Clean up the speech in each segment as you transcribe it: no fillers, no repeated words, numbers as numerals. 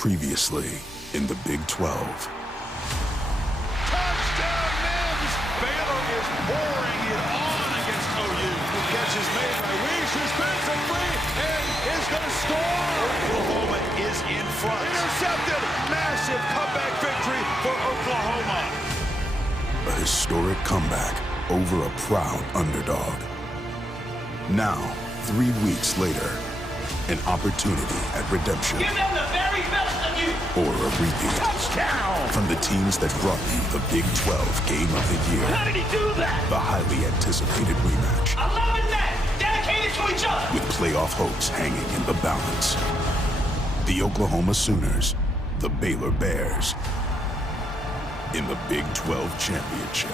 Previously in the Big 12. Touchdown, Mims! Baylor is pouring it on against OU. The catch is made by Reese, who spins it free and is going to score. Oklahoma is in front. Intercepted. Massive comeback victory for Oklahoma. A historic comeback over a proud underdog. Now, 3 weeks later, an opportunity at redemption. Give them the very best of you. Or a repeat. Touchdown! From the teams that brought you the Big 12 Game of the Year. How did he do that? The highly anticipated rematch. 11 men dedicated to each other. With playoff hopes hanging in the balance. The Oklahoma Sooners, the Baylor Bears, in the Big 12 Championship.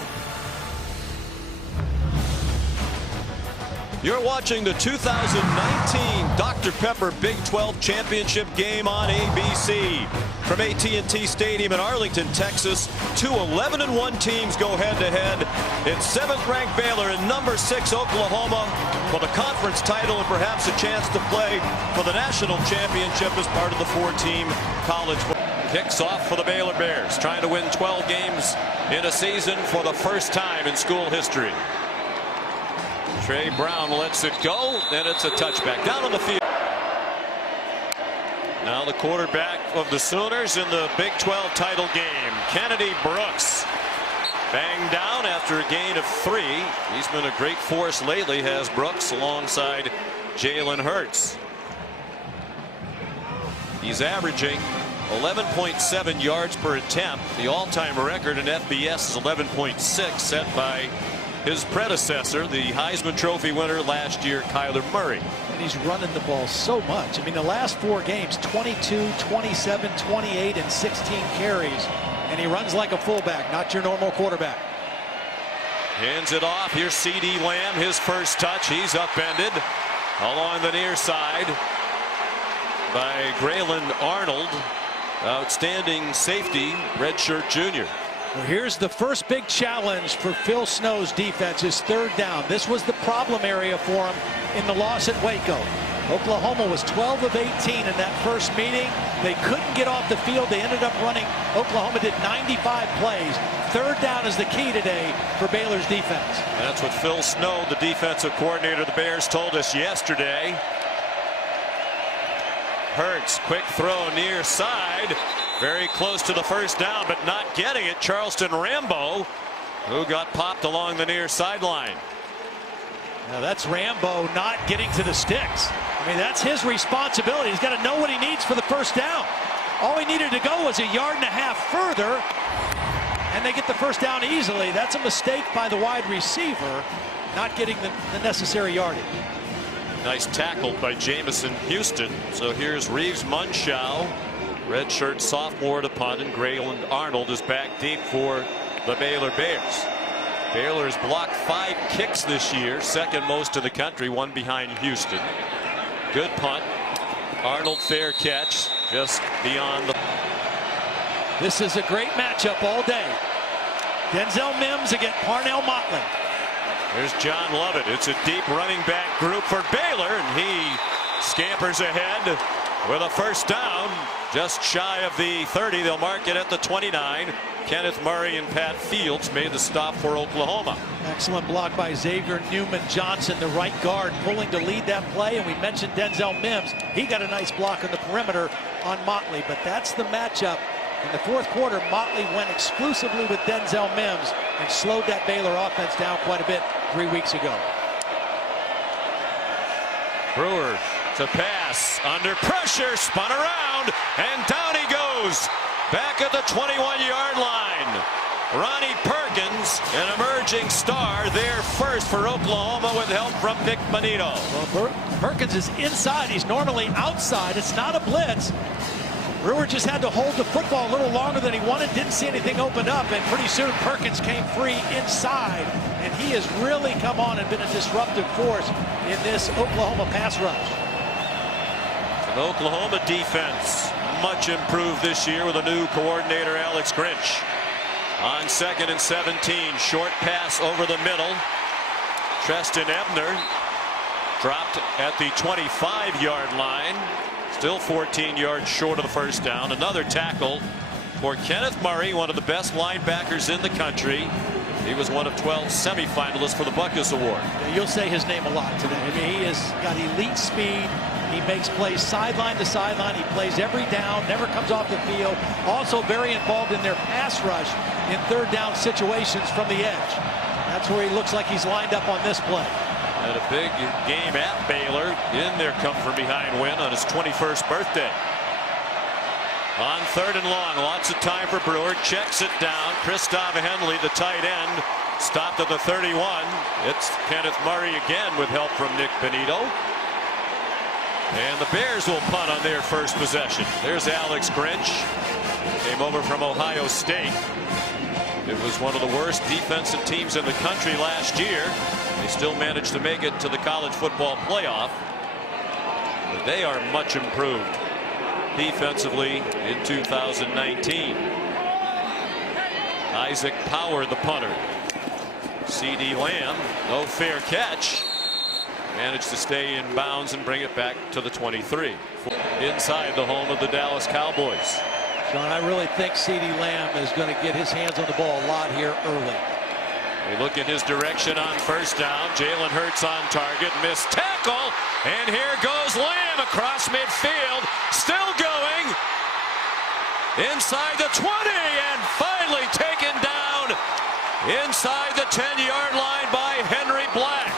You're watching the 2019 Dr. Pepper Big 12 Championship game on ABC. From AT&T Stadium in Arlington, Texas, two 11-1 teams go head-to-head. It's 7th-ranked Baylor and number 6 Oklahoma for the conference title and perhaps a chance to play for the national championship as part of the 4-team college. Kicks off for the Baylor Bears, trying to win 12 games in a season for the first time in school history. Trey Brown lets it go, and it's a touchback down on the field. Now the quarterback of the Sooners in the Big 12 title game, Kennedy Brooks, banged down after a gain of 3. He's been a great force lately, has Brooks, alongside Jalen Hurts. He's averaging 11.7 yards per attempt. The all-time record in FBS is 11.6, set by his predecessor, the Heisman Trophy winner last year, Kyler Murray. And he's running the ball so much. I mean, the last 4 games, 22, 27, 28, and 16 carries. And he runs like a fullback, not your normal quarterback. Hands it off. Here's C.D. Lamb, his first touch. He's upended along the near side by Grayland Arnold. Outstanding safety, redshirt junior. Well, here's the first big challenge for Phil Snow's defense, is 3rd down. This was the problem area for him in the loss at Waco. Oklahoma was 12 of 18 in that first meeting. They couldn't get off the field. They ended up running. Oklahoma did 95 plays. 3rd down is the key today for Baylor's defense. That's what Phil Snow, the defensive coordinator of the Bears, told us yesterday. Hurts, quick throw near side. Very close to the first down, but not getting it. Charleston Rambo, who got popped along the near sideline. Now that's Rambo not getting to the sticks. I mean, that's his responsibility. He's got to know what he needs for the first down. All he needed to go was 1.5 yards further, and they get the first down easily. That's a mistake by the wide receiver, not getting the necessary yardage. Nice tackle by Jamison Houston. So here's Reeves Munshaw, redshirt sophomore to punt, and Grayland Arnold is back deep for the Baylor Bears. Baylor's blocked 5 kicks this year, 2nd most in the country, 1 behind Houston. Good punt. Arnold fair catch just beyond the. This is a great matchup all day. Denzel Mims against Parnell Motley. There's John Lovett. It's a deep running back group for Baylor, and he scampers ahead with a first down, just shy of the 30. They'll mark it at the 29. Kenneth Murray and Pat Fields made the stop for Oklahoma. Excellent block by Xavier Newman-Johnson, the right guard, pulling to lead that play. And we mentioned Denzel Mims. He got a nice block on the perimeter on Motley, but that's the matchup. In the 4th quarter, Motley went exclusively with Denzel Mims and slowed that Baylor offense down quite a bit 3 weeks ago. Brewer to pass, under pressure, spun around, and down he goes. Back at the 21-yard line. Ronnie Perkins, an emerging star, there first for Oklahoma with help from Nick Bonito. Well, Perkins is inside. He's normally outside. It's not a blitz. Brewer just had to hold the football a little longer than he wanted. Didn't see anything open up, and pretty soon Perkins came free inside. And he has really come on and been a disruptive force in this Oklahoma pass rush. The Oklahoma defense much improved this year with a new coordinator, Alex Grinch. On 2nd and 17, short pass over the middle. Treston Ebner dropped at the 25-yard line. Still 14 yards short of the first down. Another tackle for Kenneth Murray, one of the best linebackers in the country. He was one of 12 semifinalists for the Buckus Award. Yeah, you'll say his name a lot today. I mean, he has got elite speed. He makes plays sideline to sideline. He plays every down, never comes off the field. Also very involved in their pass rush in third down situations from the edge. That's where he looks like he's lined up on this play. And a big game at Baylor in their come-from-behind win on his 21st birthday. On third and long, lots of time for Brewer. Checks it down. Christoph Henley, the tight end, stopped at the 31. It's Kenneth Murray again with help from Nick Benito. And the Bears will punt on their first possession. There's Alex Grinch. Came over from Ohio State. It was one of the worst defensive teams in the country last year. They still managed to make it to the college football playoff. But they are much improved defensively in 2019. Isaac Power, the punter. C.D. Lamb, no fair catch. Managed to stay in bounds and bring it back to the 23. Inside the home of the Dallas Cowboys. Sean, I really think C.D. Lamb is going to get his hands on the ball a lot here early. They look in his direction on first down. Jalen Hurts on target. Missed tackle. And here goes Lamb across midfield. Still going. Inside the 20 and finally taken down inside the 10-yard line by Henry Black.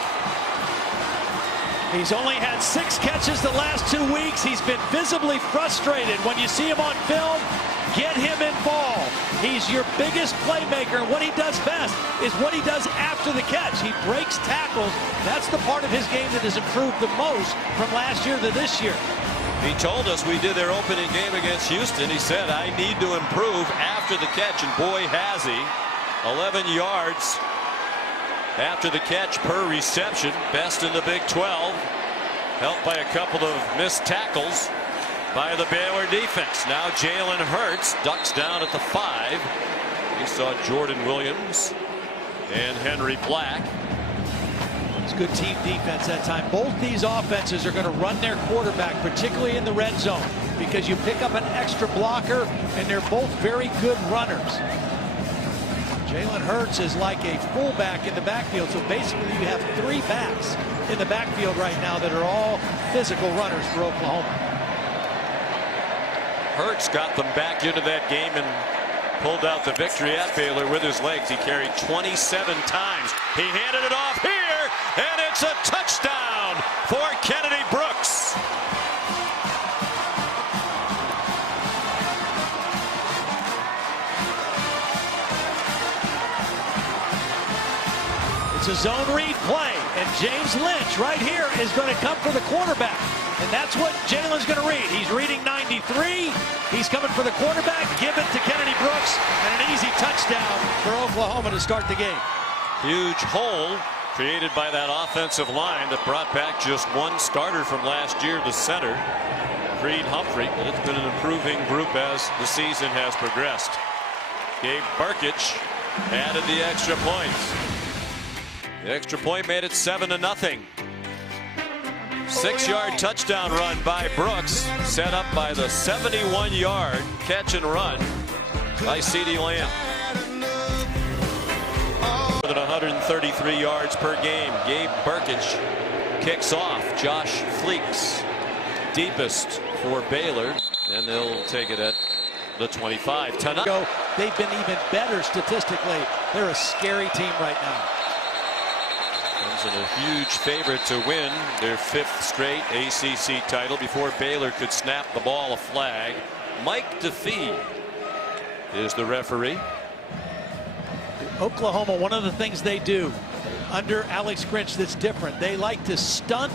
He's only had 6 catches the last 2 weeks. He's been visibly frustrated. When you see him on film, get him involved. He's your biggest playmaker. What he does best is what he does after the catch. He breaks tackles. That's the part of his game that has improved the most from last year to this year. He told us we did their opening game against Houston. He said, I need to improve after the catch, and boy has he. 11 yards after the catch per reception, best in the Big 12, helped by a couple of missed tackles by the Baylor defense. Now Jalen Hurts ducks down at the 5. We saw Jordan Williams and Henry Black. It's good team defense that time. Both these offenses are going to run their quarterback, particularly in the red zone, because you pick up an extra blocker, and they're both very good runners. Jalen Hurts is like a fullback in the backfield, so basically you have 3 backs in the backfield right now that are all physical runners for Oklahoma. Hurts got them back into that game and pulled out the victory at Baylor with his legs. He carried 27 times. He handed it off here, and it's a touchdown for Kennedy Brooks. It's a zone read play, and James Lynch right here is going to come for the quarterback. And that's what Jalen's going to read. He's reading 93. He's coming for the quarterback. Give it to Kennedy Brooks, and an easy touchdown for Oklahoma to start the game. Huge hole created by that offensive line that brought back just one starter from last year, the center, Creed Humphrey. But it's been an improving group as the season has progressed. Gabe Burkich added the extra points. The extra point made it 7-0. 6-yard touchdown run by Brooks, set up by the 71-yard catch and run by C.D. Lamb. More than 133 yards per game. Gabe Burkich kicks off. Josh Fleeks, deepest for Baylor, and they'll take it at the 25. Tonight, they've been even better statistically. They're a scary team right now. And a huge favorite to win their 5th straight ACC title before Baylor could snap the ball a flag. Mike DeFee is the referee. Oklahoma, one of the things they do under Alex Grinch that's different, they like to stunt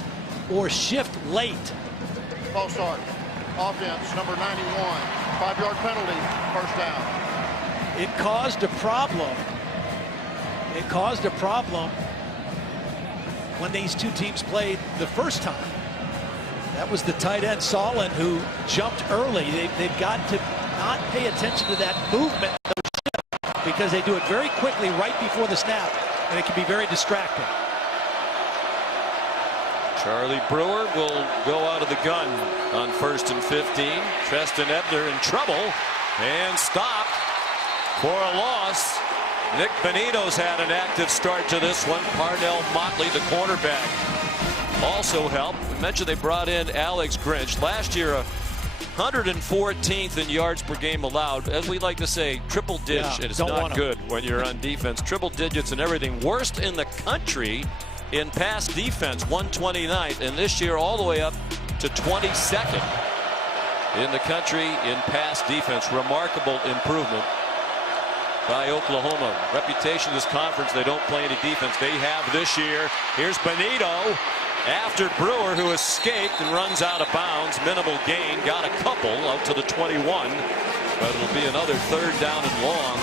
or shift late. False start. Offense, number 91. 5-yard penalty, first down. It caused a problem. It caused a problem when these two teams played the first time. That was the tight end Solon who jumped early. They've got to not pay attention to that movement because they do it very quickly right before the snap, and it can be very distracting. Charlie Brewer will go out of the gun on 1st and 15. Treston Ebner in trouble and stopped for a loss. Nick Benito's had an active start to this one. Parnell Motley, the cornerback, also helped. I mentioned they brought in Alex Grinch. Last year, 114th in yards per game allowed. As we like to say, triple digits. Yeah, it's not good when you're on defense. Triple digits and everything. Worst in the country in pass defense, 129th, and this year all the way up to 22nd in the country in pass defense. Remarkable improvement by Oklahoma. Reputation of this conference, they don't play any defense. They have this year. Here's Benito after Brewer, who escaped and runs out of bounds. Minimal gain. Got a couple out to the 21, but it'll be another 3rd down and long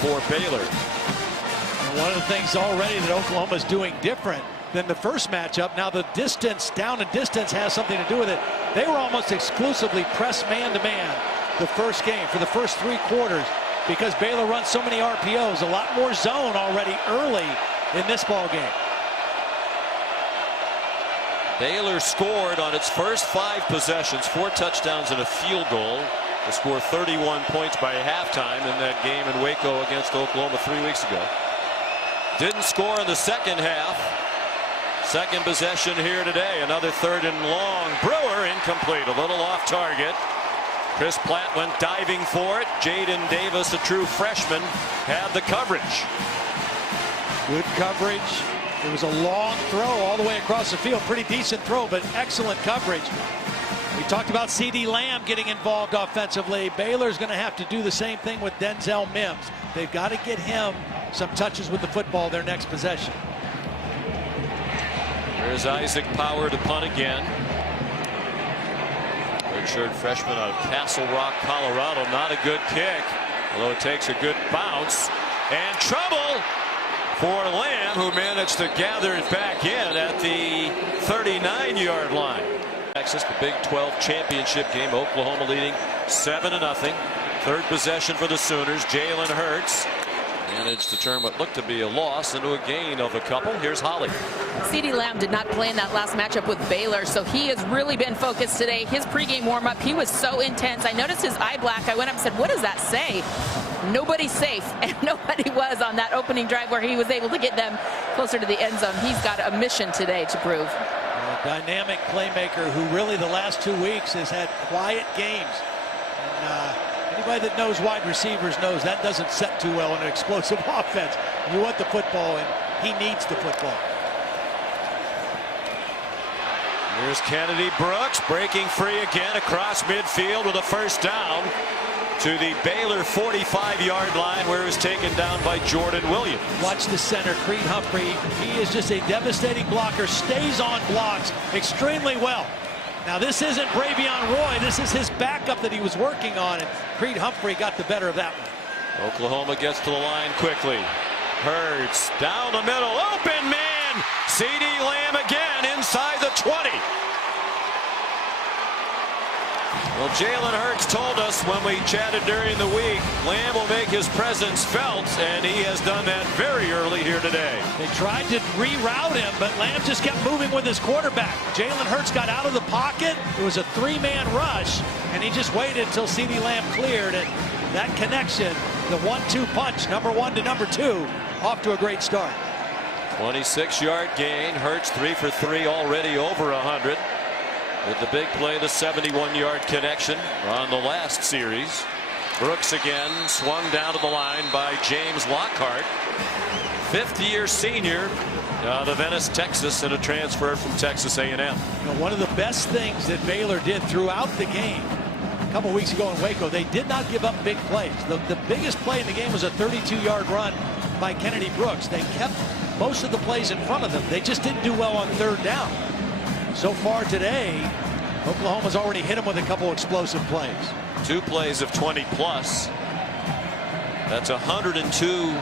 for Baylor. One of the things already that Oklahoma's doing different than the first matchup, now the distance, down and distance, has something to do with it. They were almost exclusively press man-to-man the first game for the first 3 quarters because Baylor runs so many RPOs. A lot more zone already early in this ball game. Baylor scored on its first 5 possessions, 4 touchdowns and a field goal to score 31 points by halftime in that game in Waco against Oklahoma 3 weeks ago. Didn't score in the second half. Second possession here today. Another 3rd and long. Brewer incomplete. A little off target. Chris Platt went diving for it. Jaden Davis, a true freshman, had the coverage. Good coverage. It was a long throw all the way across the field. Pretty decent throw, but excellent coverage. We talked about C.D. Lamb getting involved offensively. Baylor's going to have to do the same thing with Denzel Mims. They've got to get him some touches with the football their next possession. There's Isaac Power to punt again. Redshirt freshman out of Castle Rock, Colorado. Not a good kick, although it takes a good bounce. And trouble for Lamb, who managed to gather it back in at the 39-yard line. Texas, the Big 12 championship game. Oklahoma leading 7-0. 3rd possession for the Sooners. Jalen Hurts managed to turn what looked to be a loss into a gain of a couple. Here's Holly. C.D. Lamb did not play in that last matchup with Baylor, so he has really been focused today. His pregame warm-up, he was so intense. I noticed his eye black. I went up and said, what does that say? Nobody's safe, and nobody was on that opening drive where he was able to get them closer to the end zone. He's got a mission today to prove. A dynamic playmaker who really the last 2 weeks has had quiet games. And anybody that knows wide receivers knows that doesn't set too well in an explosive offense. You want the football, and he needs the football. Here's Kennedy Brooks breaking free again across midfield with a 1st down to the Baylor 45-yard line, where it was taken down by Jordan Williams. Watch the center, Creed Humphrey. He is just a devastating blocker, stays on blocks extremely well. Now this isn't Bravion Roy, this is his backup that he was working on, and Creed Humphrey got the better of that one. Oklahoma gets to the line quickly. Hurts down the middle, open man. C.D. Lamb again inside the 20. Well, Jalen Hurts told us when we chatted during the week, Lamb will make his presence felt, and he has done that very early here today. They tried to reroute him, but Lamb just kept moving with his quarterback. Jalen Hurts got out of the pocket. It was a 3-man rush, and he just waited until C.D. Lamb cleared it. That connection, the 1-2 punch, number 1 to number 2, off to a great start. 26-yard gain. Hurts 3 for 3, already over 100. With the big play, the 71-yard connection on the last series. Brooks again swung down to the line by James Lockhart, 5th-year senior out of Venice, Texas, and a transfer from Texas A&M. You know, one of the best things that Baylor did throughout the game a couple weeks ago in Waco, they did not give up big plays. The biggest play in the game was a 32-yard run by Kennedy Brooks. They kept most of the plays in front of them. They just didn't do well on 3rd down. So far today, Oklahoma's already hit him with a couple explosive plays. 2 plays of 20-plus. That's 102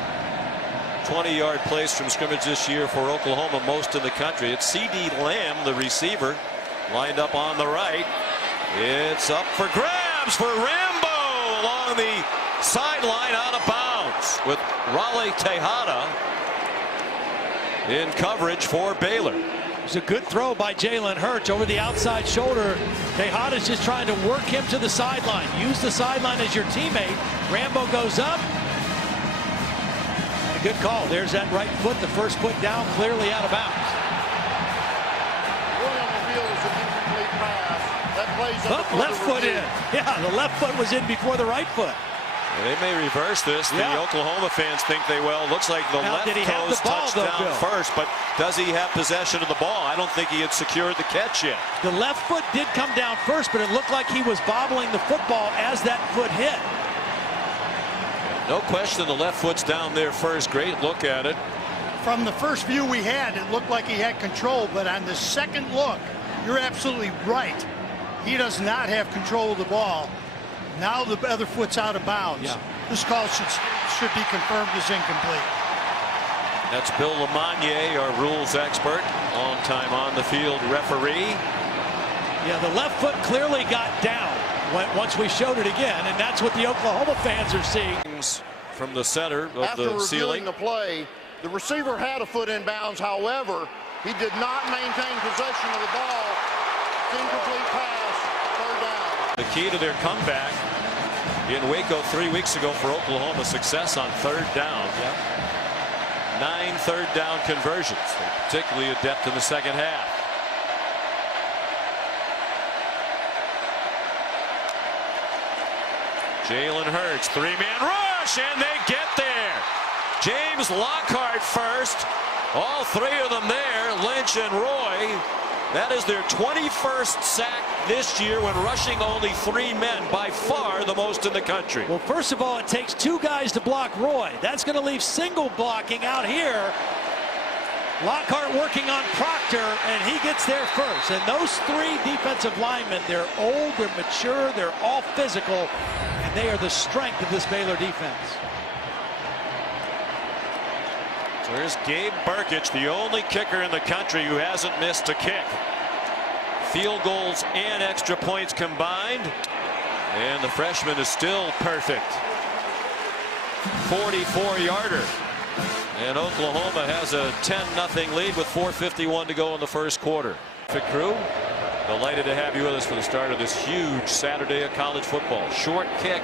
20-yard plays from scrimmage this year for Oklahoma, most in the country. It's C.D. Lamb, the receiver, lined up on the right. It's up for grabs for Rambo along the sideline, out of bounds, with Raleigh Tejada in coverage for Baylor. It's a good throw by Jalen Hurts over the outside shoulder. Tejada's just trying to work him to the sideline. Use the sideline as your teammate. Rambo goes up. And a good call. There's that right foot, the first foot down, clearly out of bounds. Left foot in. Yeah, the left foot was in before the right foot. They may reverse this. The Oklahoma fans think they will. Looks like the left toes touched down first, but does he have possession of the ball? I don't think he had secured the catch yet. The left foot did come down first, but it looked like he was bobbling the football as that foot hit. No question the left foot's down there first. Great look at it. From the first view we had, it looked like he had control, but on the second look, you're absolutely right. He does not have control of the ball. Now the other foot's out of bounds. Yeah. This call should be confirmed as incomplete. That's Bill Lamagnier, our rules expert, long time on the field referee. Yeah, the left foot clearly got down once we showed it again, and that's what the Oklahoma fans are seeing. From the center of After the ceiling. reviewing the play, the receiver had a foot in bounds. However, he did not maintain possession of the ball. Incomplete pass, third down. The key to their comeback in Waco 3 weeks ago for Oklahoma, success on third down. 9 third down conversions. They're particularly adept in the second half. Jalen Hurts, three-man rush, and they get there. James Lockhart first. All three of them there, Lynch and Roy. That is their 21st sack this year when rushing only 3 men, by far the most in the country. Well, first of all, it takes 2 guys to block Roy. That's going to leave single blocking out here. Lockhart working on Proctor, and he gets there first. And those 3 defensive linemen, they're old, they're mature, they're all physical, and they are the strength of this Baylor defense. So here's Gabe Burkich, the only kicker in the country who hasn't missed a kick. Field goals and extra points combined. And the freshman is still perfect. 44-yarder. And Oklahoma has a 10-0 lead with 4:51 to go in the first quarter. Crew, delighted to have you with us for the start of this huge Saturday of college football. Short kick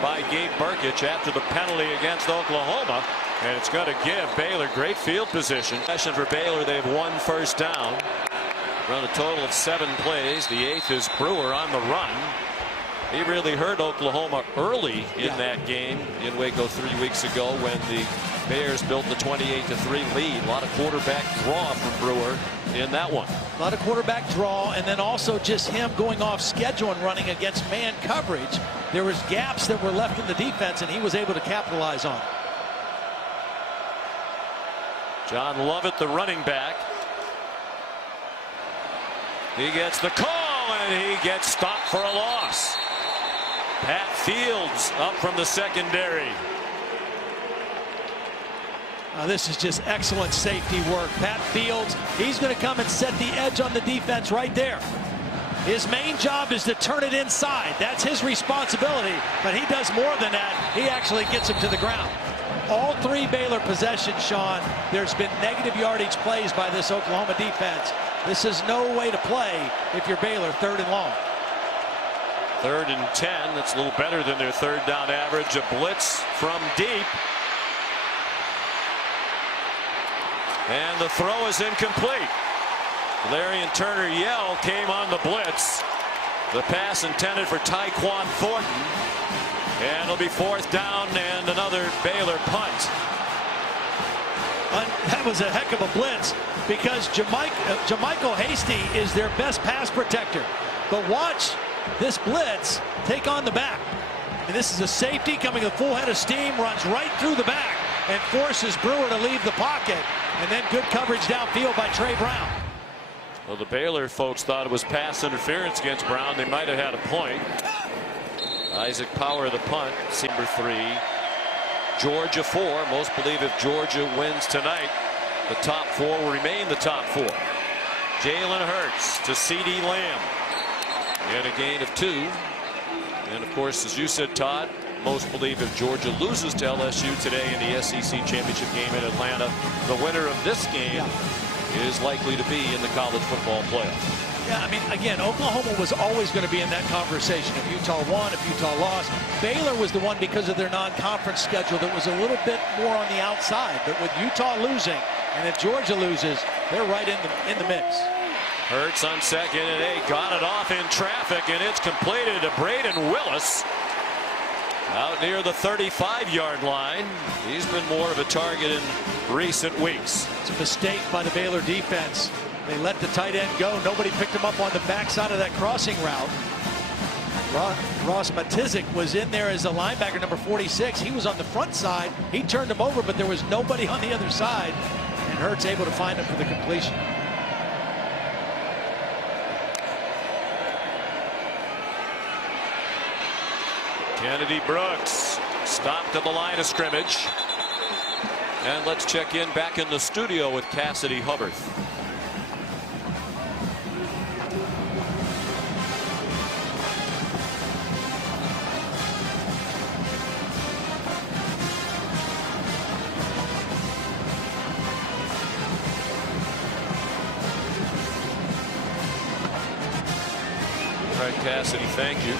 by Gabe Burkich after the penalty against Oklahoma. And it's going to give Baylor great field position. For Baylor, they have 1 first down. Run a total of 7 plays. The 8th is Brewer on the run. He really hurt Oklahoma early in that game in Waco 3 weeks ago when the Bears built the 28-3 lead. A lot of quarterback draw from Brewer in that one. A lot of quarterback draw, and then also just him going off schedule and running against man coverage. There was gaps that were left in the defense, and he was able to capitalize on. John Lovett, the running back. He gets the call, and he gets stopped for a loss. Pat Fields up from the secondary. This is just excellent safety work. Pat Fields, he's going to come and set the edge on the defense right there. His main job is to turn it inside. That's his responsibility, but he does more than that. He actually gets him to the ground. All 3 Baylor possessions, Sean, there's been negative yardage plays by this Oklahoma defense. This is no way to play if you're Baylor. 3rd and long. 3rd and 10. That's a little better than their 3rd down average. A blitz from deep. And the throw is incomplete. Valerian Turner-Yell came on the blitz. The pass intended for Tyquan Thornton. And it'll be 4th down and another Baylor punt. That was a heck of a blitz because Jermichael Hasty is their best pass protector. But watch this blitz take on the back. And this is a safety coming a full head of steam, runs right through the back and forces Brewer to leave the pocket. And then good coverage downfield by Trey Brown. Well, the Baylor folks thought it was pass interference against Brown. They might have had a point. Isaac Power, the punt, number 3. Georgia 4. Most believe if Georgia wins tonight, the top 4 will remain the top 4. Jalen Hurts to C.D. Lamb. And a gain of 2. And of course, as you said, Todd, most believe if Georgia loses to LSU today in the SEC championship game in Atlanta, the winner of this game is likely to be in the college football playoff. Yeah, I mean, again, Oklahoma was always going to be in that conversation. If Utah won, if Utah lost. Baylor was the one, because of their non-conference schedule, that was a little bit more on the outside. But with Utah losing, and if Georgia loses, they're right in the mix. Hurts on 2nd and 8, got it off in traffic, and it's completed to Braden Willis out near the 35-yard line. He's been more of a target in recent weeks. It's a mistake by the Baylor defense. They let the tight end go. Nobody picked him up on the backside of that crossing route. Ross Matizik was in there as a linebacker, number 46. He was on the front side. He turned him over, but there was nobody on the other side. And Hurts able to find him for the completion. Kennedy Brooks stopped at the line of scrimmage. And let's check in back in the studio with Cassidy Hubbard. All right, Cassidy, thank you.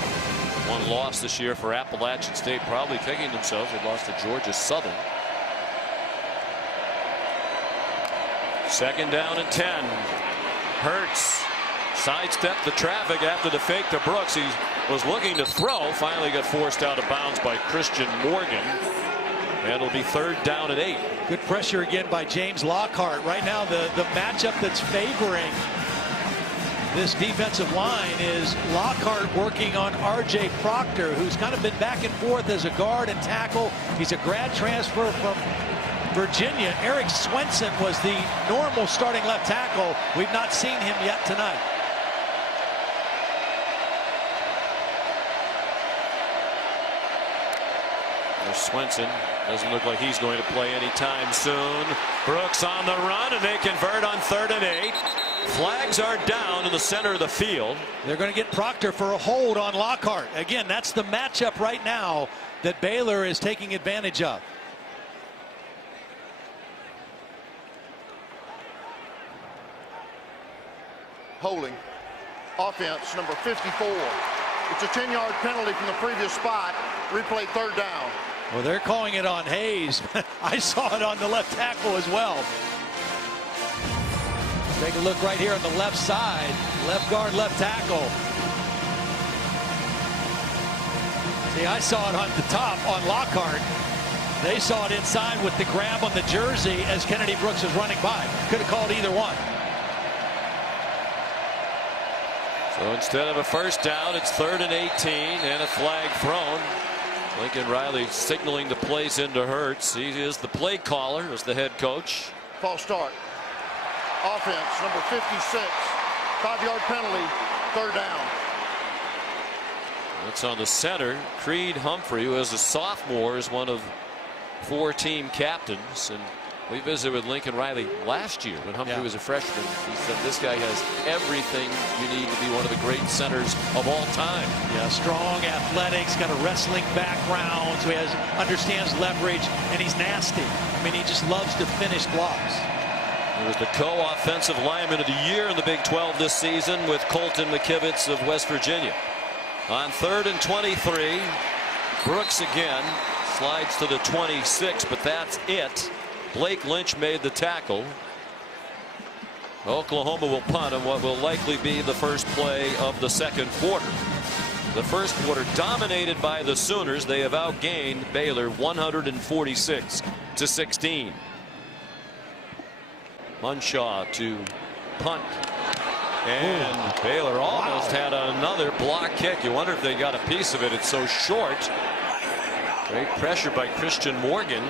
One loss this year for Appalachian State, probably kicking themselves. They lost to Georgia Southern. 2nd down and 10. Hurts sidestepped the traffic after the fake to Brooks. He was looking to throw, finally got forced out of bounds by Christian Morgan. And it'll be 3rd down and 8. Good pressure again by James Lockhart. Right now the matchup that's favoring this defensive line is Lockhart working on R.J. Proctor, who's kind of been back and forth as a guard and tackle. He's a grad transfer from Virginia. Eric Swenson was the normal starting left tackle. We've not seen him yet tonight. There's Swenson. Doesn't look like he's going to play anytime soon. Brooks on the run, and they convert on 3rd and 8. Flags are down in the center of the field. They're going to get Proctor for a hold on Lockhart. Again, that's the matchup right now that Baylor is taking advantage of. Holding. Offense, number 54. It's a 10-yard penalty from the previous spot. Replay 3rd down. Well, they're calling it on Hayes. I saw it on the left tackle as well. Take a look right here on the left side. Left guard, left tackle. See, I saw it on the top on Lockhart. They saw it inside with the grab on the jersey as Kennedy Brooks was running by. Could have called either one. So instead of a 1st down, it's 3rd and 18 and a flag thrown. Lincoln Riley signaling the plays into Hurts. He is the play caller as the head coach. False start. Offense, number 56. 5-yard penalty, 3rd down. That's on the center. Creed Humphrey, who is a sophomore, is one of 4 team captains. And we visited with Lincoln Riley last year when Humphrey was a freshman. He said this guy has everything you need to be one of the great centers of all time. Yeah, strong, athletics, got a wrestling background, so he understands leverage, and he's nasty. I mean, he just loves to finish blocks. He was the co-offensive lineman of the year in the Big 12 this season with Colton McKivitz of West Virginia. On 3rd and 23, Brooks again slides to the 26, but that's it. Blake Lynch made the tackle. Oklahoma will punt on what will likely be the first play of the 2nd quarter. The 1st quarter dominated by the Sooners. They have outgained Baylor 146-16. Munshaw to punt. And Baylor almost had another block kick. You wonder if they got a piece of it. It's so short. Great pressure by Christian Morgan.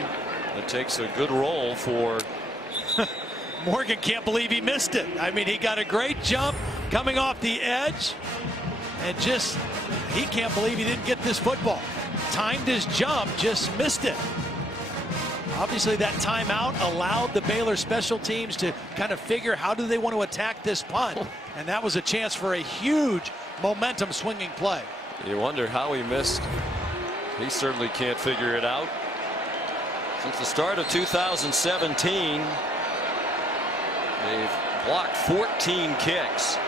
It takes a good roll for Morgan. Can't believe he missed it. I mean, he got a great jump coming off the edge, and just he can't believe he didn't get this football. Timed his jump, just missed it. Obviously that timeout allowed the Baylor special teams to kind of figure how do they want to attack this punt, and that was a chance for a huge momentum swinging play. You wonder how he missed. He certainly can't figure it out. Since the start of 2017, They've blocked 14 kicks.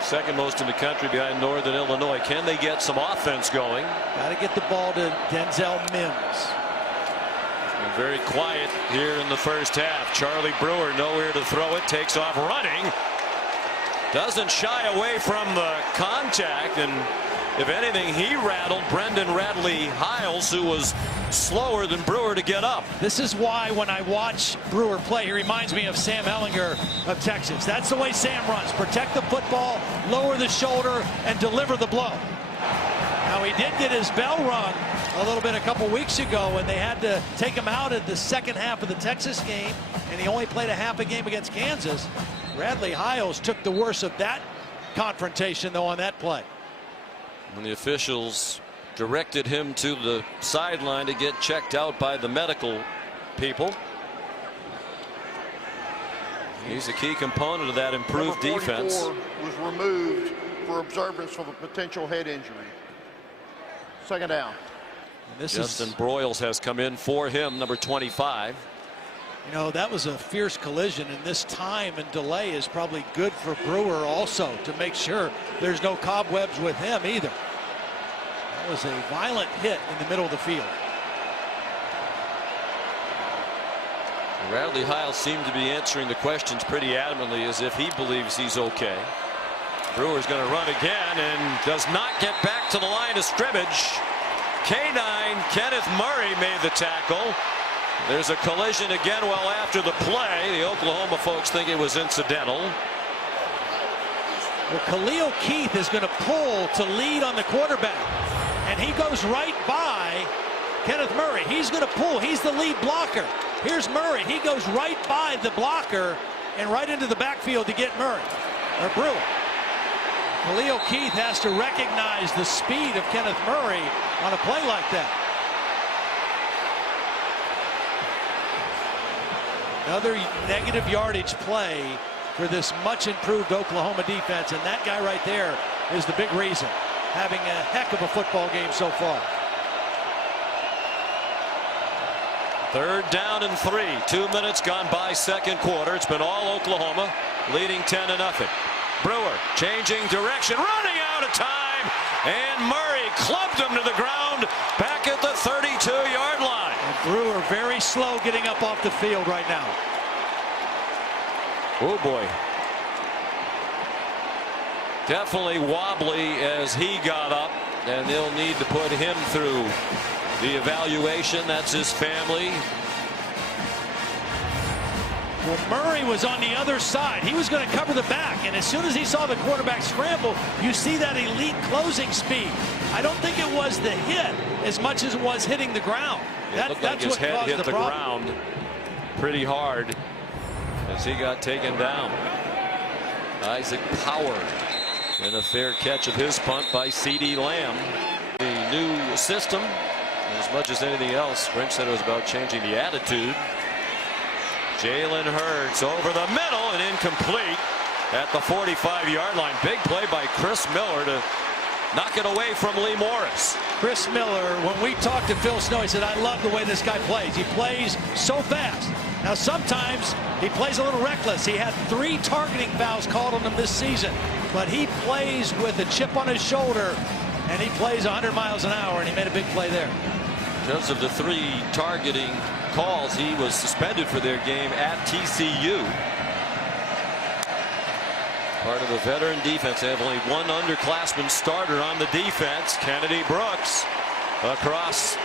Second most in the country behind Northern Illinois. Can they get some offense going? Got to get the ball to Denzel Mims. Very quiet here in the first half. Charlie Brewer nowhere to throw it. Takes off running. Doesn't shy away from the contact, and if anything, he rattled Brendan Radley Hiles, who was slower than Brewer to get up. This is why when I watch Brewer play, he reminds me of Sam Ellinger of Texas. That's the way Sam runs. Protect the football, lower the shoulder, and deliver the blow. Now, he did get his bell rung a little bit a couple weeks ago when they had to take him out at the second half of the Texas game, and he only played a half a game against Kansas. Radley Hiles took the worst of that confrontation, though, on that play. When the officials directed him to the sideline to get checked out by the medical people. He's a key component of that improved defense. Was removed for observance of a potential head injury. Second down. Justin Broyles has come in for him, number 25. You know, that was a fierce collision, and this time and delay is probably good for Brewer also to make sure there's no cobwebs with him either. That was a violent hit in the middle of the field. Radley Hiles seemed to be answering the questions pretty adamantly as if he believes he's okay. Brewer's going to run again and does not get back to the line of scrimmage. K9 Kenneth Murray made the tackle. There's a collision again well after the play. The Oklahoma folks think it was incidental. Well, Khalil Keith is going to pull to lead on the quarterback, and he goes right by Kenneth Murray. He's going to pull. He's the lead blocker. Here's Murray. He goes right by the blocker and right into the backfield to get Murray or Brewer. Khalil Keith has to recognize the speed of Kenneth Murray on a play like that. Another negative yardage play for this much improved Oklahoma defense, and that guy right there is the big reason. Having a heck of a football game so far. Third down and 3. 2 minutes gone by second quarter. It's been all Oklahoma, leading 10-0. Brewer changing direction, running out of time, and Murray clubbed him to the ground back at the 32-yard line. And Brewer very slow getting up off the field right now. Oh boy. Definitely wobbly as he got up, and they'll need to put him through the evaluation. That's his family. Well, Murray was on the other side. He was going to cover the back, and as soon as he saw the quarterback scramble, you see that elite closing speed. I don't think it was the hit as much as it was hitting the ground. It looked like his head hit the ground pretty hard as he got taken down. Isaac Power, and a fair catch of his punt by C.D. Lamb. The new system, as much as anything else, French said it was about changing the attitude. Jalen Hurts over the middle and incomplete at the 45-yard line. Big play by Chris Miller to knock it away from Lee Morris. Chris Miller, when we talked to Phil Snow, he said, I love the way this guy plays. He plays so fast. Now, sometimes he plays a little reckless. He had 3 targeting fouls called on him this season, but he plays with a chip on his shoulder, and he plays 100 miles an hour, and he made a big play there. Because of the 3 targeting calls, he was suspended for their game at TCU. Part of the veteran defense. They have only one underclassman starter on the defense. Kennedy Brooks across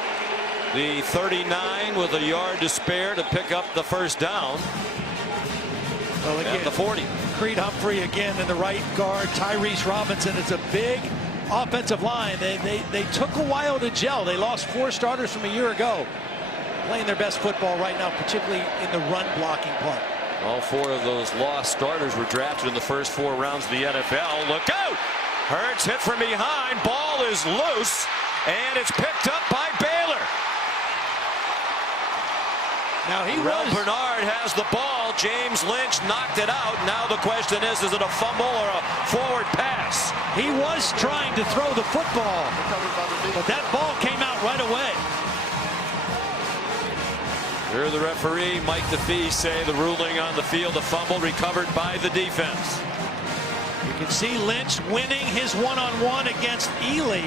the 39 with a yard to spare to pick up the first down. Well, again, at the 40. Creed Humphrey again in the right guard. Tyrese Robinson. It's a big offensive line. They took a while to gel. They lost 4 starters from a year ago. Playing their best football right now, particularly in the run blocking part. All 4 of those lost starters were drafted in the first 4 rounds of the NFL. Look out! Hurts hit from behind. Ball is loose, and it's picked up by Baylor. Now Bernard has the ball. James Lynch knocked it out. Now the question is it a fumble or a forward pass? He was trying to throw the football, but that ball came out right away. Heard the referee, Mike DeFee, say the ruling on the field, a fumble recovered by the defense. You can see Lynch winning his one-on-one against Ely.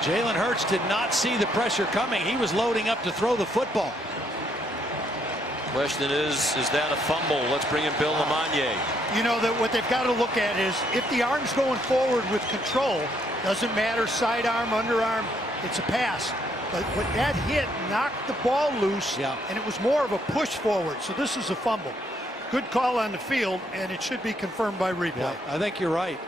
Jalen Hurts did not see the pressure coming. He was loading up to throw the football. Question is that a fumble? Let's bring in Bill Lamagnier. You know, that what they've got to look at is if the arm's going forward with control, doesn't matter, sidearm, underarm, it's a pass. But what that hit knocked the ball loose, and it was more of a push forward. So this is a fumble. Good call on the field, and it should be confirmed by replay. Yeah, I think you're right.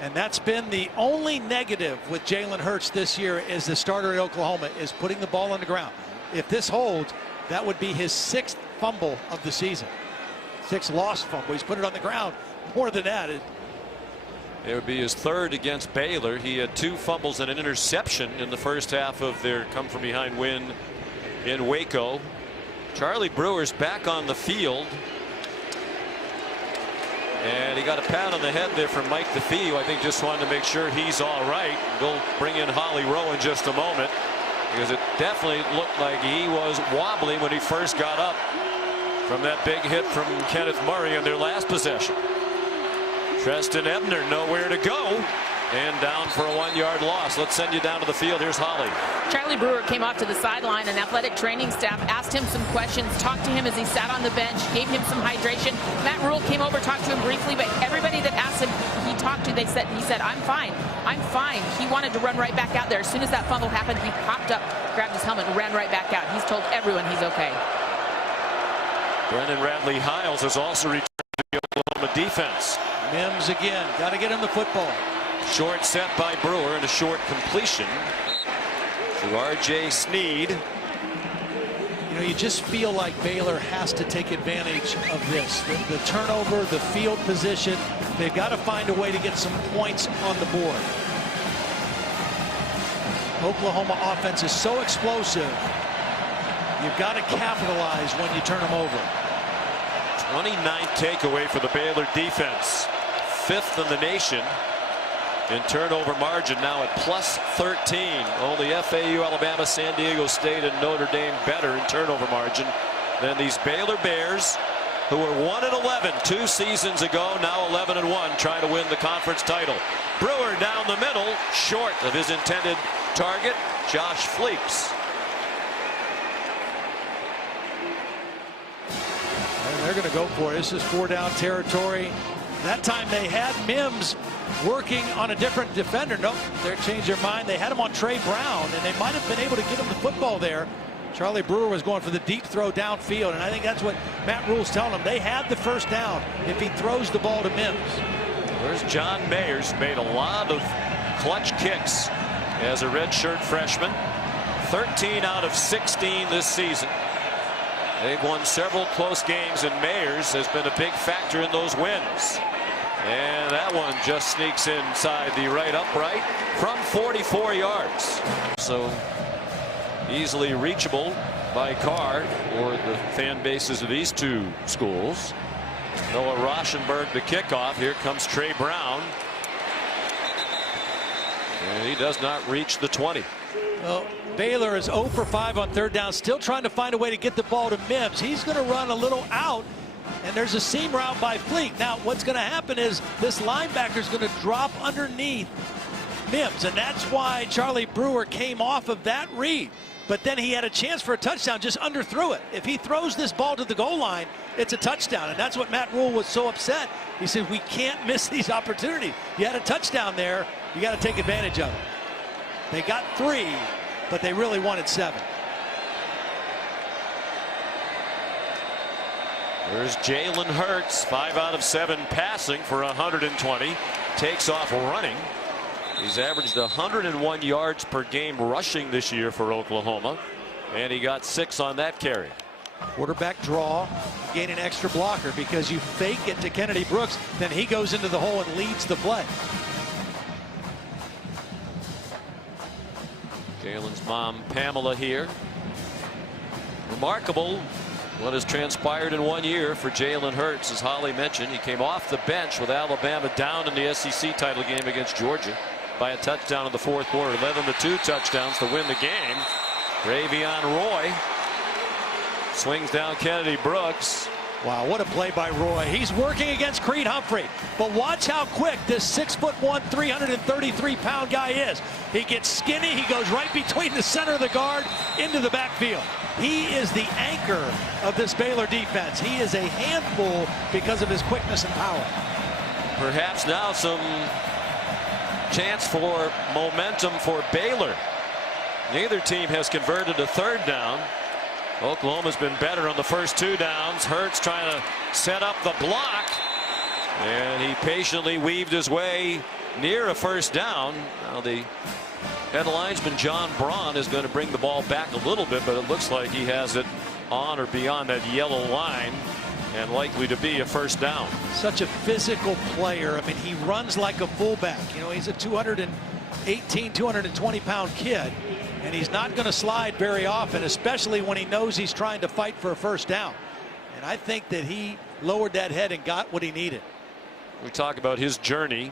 And that's been the only negative with Jalen Hurts this year as the starter at Oklahoma, is putting the ball on the ground. If this holds, that would be his 6th fumble of the season. 6th lost fumble. He's put it on the ground more than that. It would be his 3rd against Baylor. He had 2 fumbles and an interception in the first half of their come-from-behind win in Waco. Charlie Brewer's back on the field. And he got a pat on the head there from Mike DeFee, who I think just wanted to make sure he's all right. We'll bring in Holly Rowe in just a moment, because it definitely looked like he was wobbly when he first got up from that big hit from Kenneth Murray in their last possession. Treston Ebner nowhere to go, and down for a 1-yard loss. Let's send you down to the field. Here's Holly. Charlie Brewer came off to the sideline, and athletic training staff asked him some questions, talked to him as he sat on the bench, gave him some hydration. Matt Rule came over, talked to him briefly, but everybody that asked him, he talked to, he said, I'm fine. I'm fine. He wanted to run right back out there. As soon as that fumble happened, he popped up, grabbed his helmet, and ran right back out. He's told everyone he's okay. Brendan Radley-Hiles has also returned to the Oklahoma defense. Mims again, got to get him the football. Short set by Brewer and a short completion to R.J. Sneed. You know, you just feel like Baylor has to take advantage of this. The turnover, the field position. They've got to find a way to get some points on the board. Oklahoma offense is so explosive. You've got to capitalize when you turn them over. 29th takeaway for the Baylor defense. 5th in the nation in turnover margin, now at plus 13. Only FAU, Alabama, San Diego State, and Notre Dame better in turnover margin than these Baylor Bears, who were 1-11 2 seasons ago, now 11-1, trying to win the conference title. Brewer down the middle, short of his intended target, Josh Fleeks. And they're going to go for it. This is 4-down territory. That time they had Mims working on a different defender. Nope, they changed their mind. They had him on Trey Brown, and they might have been able to get him the football there. Charlie Brewer was going for the deep throw downfield, and I think that's what Matt Rule's telling him. They had the first down if he throws the ball to Mims. There's John Mayers, made a lot of clutch kicks as a redshirt freshman. 13 out of 16 this season. They've won several close games, and Mayers has been a big factor in those wins. And that one just sneaks inside the right upright from 44 yards. So easily reachable by Carr or the fan bases of these two schools. Noah Rauschenberg the kickoff. Here comes Trey Brown. And he does not reach the 20. Well, Baylor is 0 for 5 on 3rd down, still trying to find a way to get the ball to Mims. He's going to run a little out, and there's a seam route by Fleek. Now, what's going to happen is this linebacker is going to drop underneath Mims, and that's why Charlie Brewer came off of that read. But then he had a chance for a touchdown, just underthrew it. If he throws this ball to the goal line, it's a touchdown, and that's what Matt Rule was so upset. He said, we can't miss these opportunities. You had a touchdown there. You got to take advantage of it. They got 3, but they really wanted 7. There's Jalen Hurts, 5 out of 7 passing for 120. Takes off running. He's averaged 101 yards per game rushing this year for Oklahoma, and he got 6 on that carry. Quarterback draw, gain an extra blocker because you fake it to Kennedy Brooks, then he goes into the hole and leads the play. Jalen's mom, Pamela, here. Remarkable what has transpired in 1 year for Jalen Hurts. As Holly mentioned, he came off the bench with Alabama down in the SEC title game against Georgia by a touchdown in the 4th quarter. Led them to 2 touchdowns to win the game. Ravion Roy swings down Kennedy Brooks. Wow, what a play by Roy. He's working against Creed Humphrey. But watch how quick this 6'1", 333-pound guy is. He gets skinny. He goes right between the center of the guard into the backfield. He is the anchor of this Baylor defense. He is a handful because of his quickness and power. Perhaps now some chance for momentum for Baylor. Neither team has converted a third down. Oklahoma's been better on the first 2 downs. Hurts trying to set up the block, and he patiently weaved his way near a first down. Now the head linesman John Braun is going to bring the ball back a little bit, but it looks like he has it on or beyond that yellow line and likely to be a first down. Such a physical player. I mean, he runs like a fullback. You know, he's a 218, 220-pound kid. And he's not going to slide very often, especially when he knows he's trying to fight for a first down. And I think that he lowered that head and got what he needed. We talk about his journey.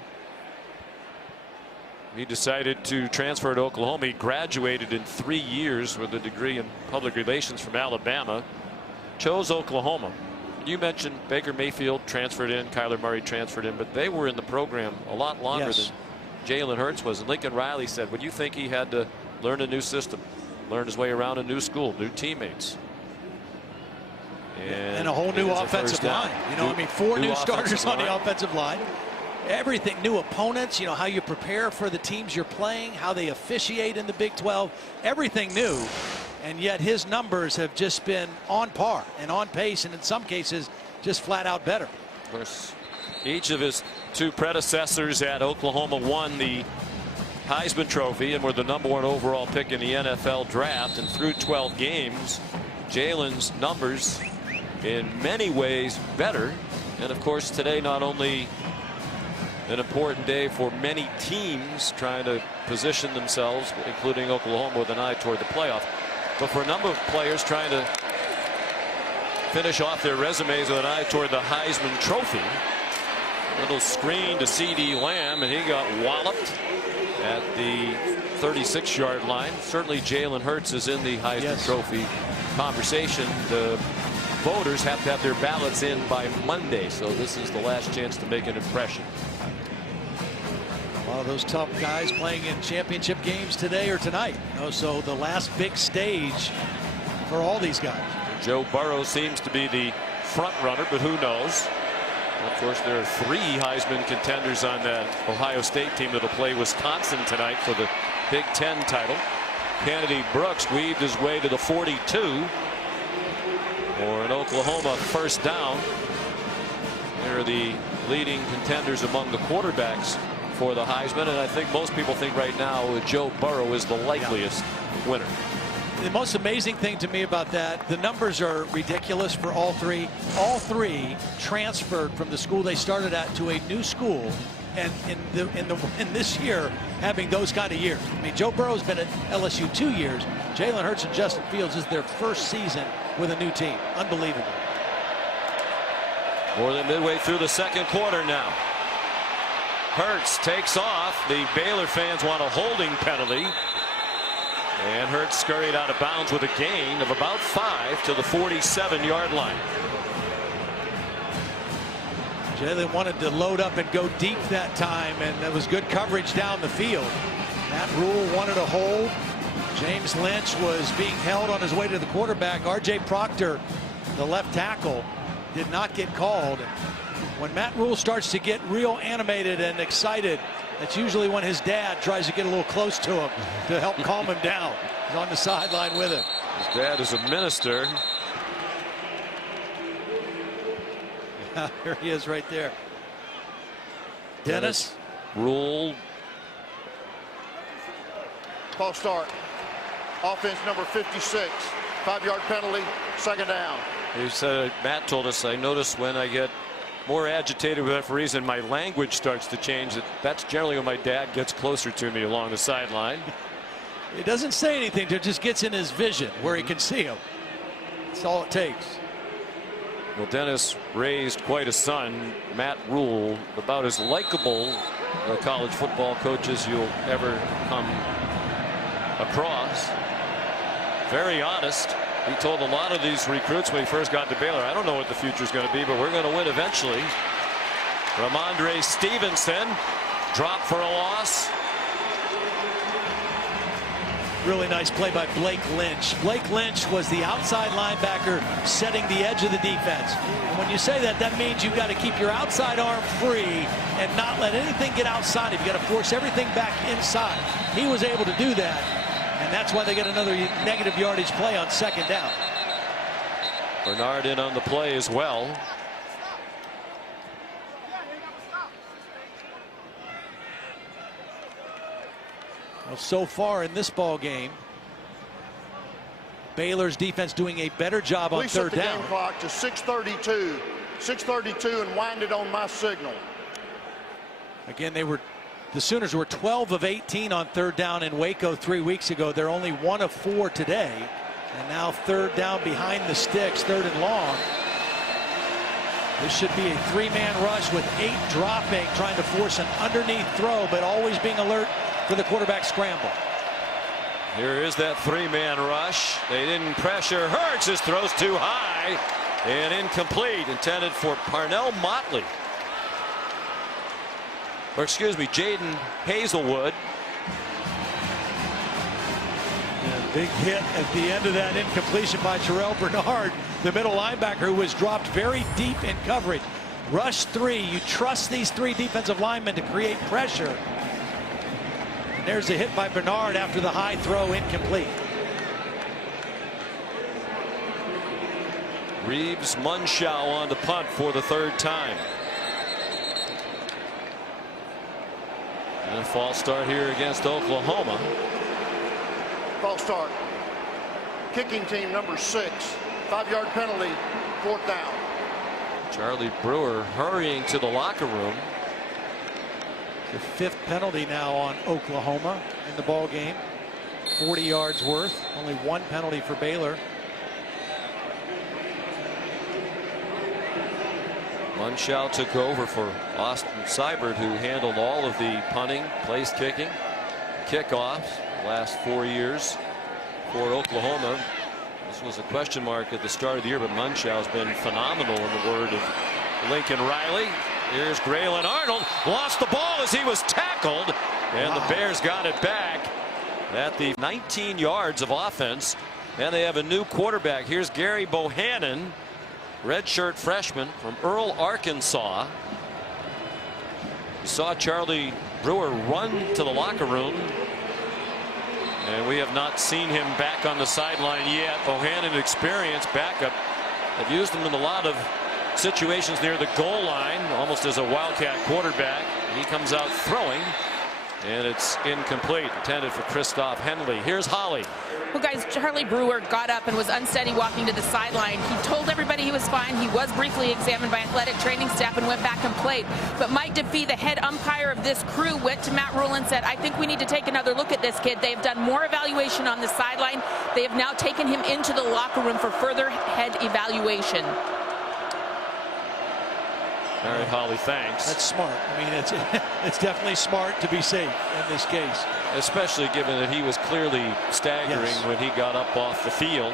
He decided to transfer to Oklahoma. He graduated in 3 years with a degree in public relations from Alabama. Chose Oklahoma. You mentioned Baker Mayfield transferred in, Kyler Murray transferred in, but they were in the program a lot longer than Jalen Hurts was. And Lincoln Riley said, would you think he had to learn a new system, learn his way around a new school, new teammates, and a whole new offensive line? You know, I mean, 4 new starters on the offensive line. Everything, new opponents, you know, how you prepare for the teams you're playing, how they officiate in the Big 12, everything new. And yet his numbers have just been on par and on pace, and in some cases just flat out better. Of course, each of his 2 predecessors at Oklahoma won the Heisman Trophy and were the #1 overall pick in the NFL draft. And through 12 games, Jalen's numbers in many ways better. And of course, today not only an important day for many teams trying to position themselves, including Oklahoma, with an eye toward the playoff, but for a number of players trying to finish off their resumes with an eye toward the Heisman Trophy. Little screen to C.D. Lamb, and he got walloped at the 36-yard line. Certainly Jalen Hurts is in the Heisman Trophy conversation. The voters have to have their ballots in by Monday, so this is the last chance to make an impression. A lot of those tough guys playing in championship games today or tonight. You know, so the last big stage for all these guys. Joe Burrow seems to be the front runner, but who knows? Of course, there are 3 Heisman contenders on that Ohio State team that'll play Wisconsin tonight for the Big Ten title. Kennedy Brooks weaved his way to the 42 for an Oklahoma first down. They're the leading contenders among the quarterbacks for the Heisman, and I think most people think right now Joe Burrow is the likeliest winner. The most amazing thing to me about that, the numbers are ridiculous for all 3. All 3 transferred from the school they started at to a new school, and in this year having those kind of years. I mean, Joe Burrow's been at LSU 2 years. Jalen Hurts and Justin Fields is their first season with a new team. Unbelievable. More than midway through the second quarter now. Hurts takes off. The Baylor fans want a holding penalty. And Hurts scurried out of bounds with a gain of about 5 to the 47-yard line. Jalen wanted to load up and go deep that time, and there was good coverage down the field. Matt Rule wanted a hold. James Lynch was being held on his way to the quarterback. R.J. Proctor, the left tackle, did not get called. When Matt Rule starts to get real animated and excited, that's usually when his dad tries to get a little close to him to help calm him down. He's on the sideline with him. His dad is a minister. Here he is right there. Dennis. Rule. False start. Offense number 56. 5-yard penalty. Second down. He said, Matt told us, I notice when I get more agitated with referees and my language starts to change, that's generally when my dad gets closer to me along the sideline. It doesn't say anything, it just gets in his vision where he can see him. That's all it takes. Well, Dennis raised quite a son, Matt Rule, about as likable a college football coach as you'll ever come across. very honest. He told a lot of these recruits when he first got to Baylor, I don't know what the future is going to be, but we're going to win eventually. Ramondre Stevenson dropped for a loss. Really nice play by Blake Lynch. Blake Lynch was the outside linebacker setting the edge of the defense. And when you say that, that means you've got to keep your outside arm free and not let anything get outside. You've got to force everything back inside. He was able to do that, and that's why they get another negative yardage play on second down. Bernard in on the play as well. Well, so far in this ball game, Baylor's defense doing a better job on third down. Game clock to 6:32. 6:32 and wind it on my signal. Again, the Sooners were 12 of 18 on third down in Waco 3 weeks ago. They're only 1 of 4 today. And now third down behind the sticks, third and long. This should be a 3-man rush with 8 dropping, trying to force an underneath throw, but always being alert for the quarterback scramble. Here is that 3-man rush. They didn't pressure Hurts. His throw's too high and incomplete. Intended for Parnell Motley. Or excuse me, Jaden Hazelwood. And a big hit at the end of that incompletion by Terrell Bernard, the middle linebacker, who was dropped very deep in coverage. Rush 3. You trust these 3 defensive linemen to create pressure. There's a hit by Bernard after the high throw, incomplete. Reeves Munshaw on the punt for the 3rd time. And a false start here against Oklahoma. False start. Kicking team number 6. 5-yard penalty, 4th down. Charlie Brewer hurrying to the locker room. The 5th penalty now on Oklahoma in the ball game. 40 yards worth. Only 1 penalty for Baylor. Munshaw took over for Austin Seibert, who handled all of the punting, place kicking, kickoffs the last 4 years for Oklahoma. This was a question mark at the start of the year, but Munshaw has been phenomenal in the word of Lincoln Riley. Here's Graylin Arnold, lost the ball as he was tackled, and the Bears got it back at the 19 yards of offense. And they have a new quarterback. Here's Gary Bohannon, redshirt freshman from Earl, Arkansas. We saw Charlie Brewer run to the locker room, and we have not seen him back on the sideline yet. Bohannon, experienced backup. They've used him in a lot of situations near the goal line, almost as a wildcat quarterback. He comes out throwing, and it's incomplete. Intended for Christoph Henley. Here's Holly. Well, guys, Charlie Brewer got up and was unsteady walking to the sideline. He told everybody he was fine. He was briefly examined by athletic training staff and went back and played. But Mike DeFee, the head umpire of this crew, went to Matt Rule and said, I think we need to take another look at this kid. They have done more evaluation on the sideline. They have now taken him into the locker room for further head evaluation. All right, Holly, thanks. That's smart. I mean, it's definitely smart to be safe in this case. Especially given that he was clearly staggering when he got up off the field.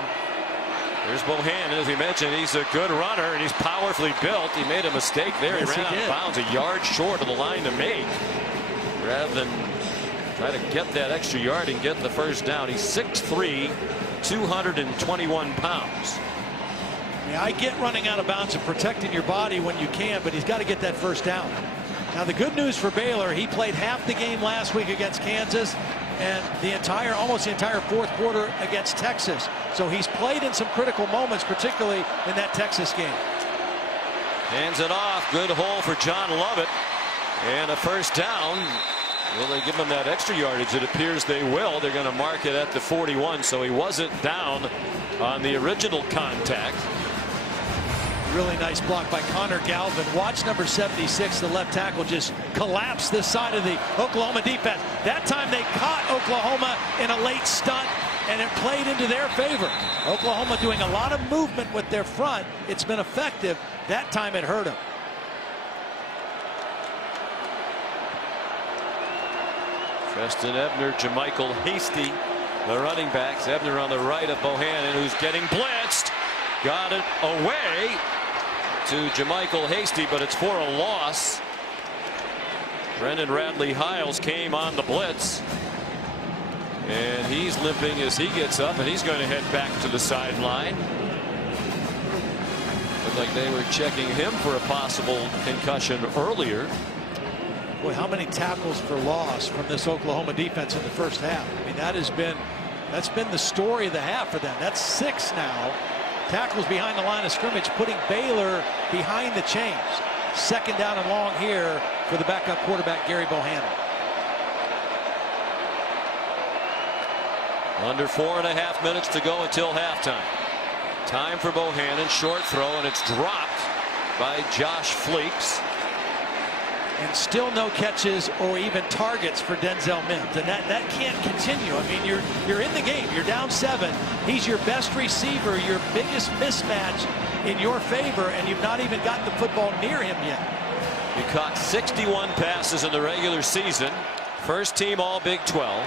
There's Bohannon, as we mentioned. He's a good runner, and he's powerfully built. He made a mistake there. Yes, he ran out of bounds a yard short of the line to make, rather than try to get that extra yard and get the first down. He's 6'3", 221 pounds. Yeah, I get running out of bounds and protecting your body when you can, but he's got to get that first down. Now, the good news for Baylor, he played half the game last week against Kansas and almost the entire 4th quarter against Texas. So he's played in some critical moments, particularly in that Texas game. Hands it off. Good hole for John Lovett. And a first down. Will they give him that extra yardage? It appears they will. They're going to mark it at the 41, so he wasn't down on the original contact. Really nice block by Connor Galvin. Watch number 76, the left tackle, just collapse this side of the Oklahoma defense. That time they caught Oklahoma in a late stunt, and it played into their favor. Oklahoma doing a lot of movement with their front. It's been effective. That time it hurt them. Preston Ebner, Jermichael Hasty The running backs, Ebner on the right of Bohannon, who's getting blitzed. Got it away to Jamichael Hasty, but it's for a loss. Brendan Radley-Hiles came on the blitz. And he's limping as he gets up, and he's going to head back to the sideline. Looked like they were checking him for a possible concussion earlier. Boy, how many tackles for loss from this Oklahoma defense in the first half? I mean, that's been the story of the half for them. That's 6 now. Tackles behind the line of scrimmage, putting Baylor behind the chains. 2nd down and long here for the backup quarterback, Gary Bohannon. Under 4.5 minutes to go until halftime. Time for Bohannon, short throw, and it's dropped by Josh Fleeks. And still no catches or even targets for Denzel Mims, and that can't continue. I mean, you're in the game, you're down 7. He's your best receiver, your biggest mismatch in your favor, and you've not even gotten the football near him yet. He caught 61 passes in the regular season. First team all Big 12.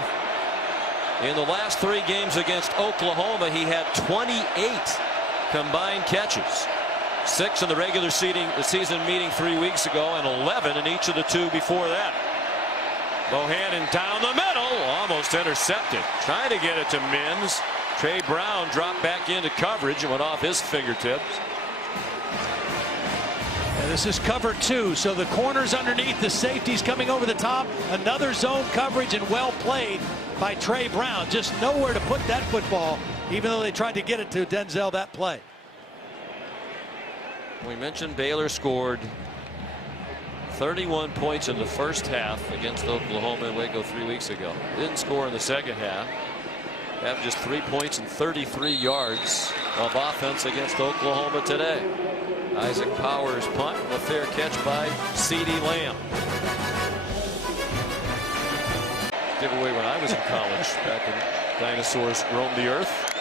In the last 3 games against Oklahoma, he had 28 combined catches. 6 in the regular season meeting 3 weeks ago, and 11 in each of the 2 before that. Bohannon down the middle, almost intercepted. Trying to get it to Mims. Trey Brown dropped back into coverage and went off his fingertips. And this is cover 2, so the corners underneath, the safeties coming over the top. Another zone coverage, and well played by Trey Brown. Just nowhere to put that football, even though they tried to get it to Denzel that play. We mentioned Baylor scored 31 points in the first half against Oklahoma in Waco 3 weeks ago. Didn't score in the second half. They have just 3 points and 33 yards of offense against Oklahoma today. Isaac Powers punt, a fair catch by CeeDee Lamb. Giveaway when I was in college, back when dinosaurs roamed the earth.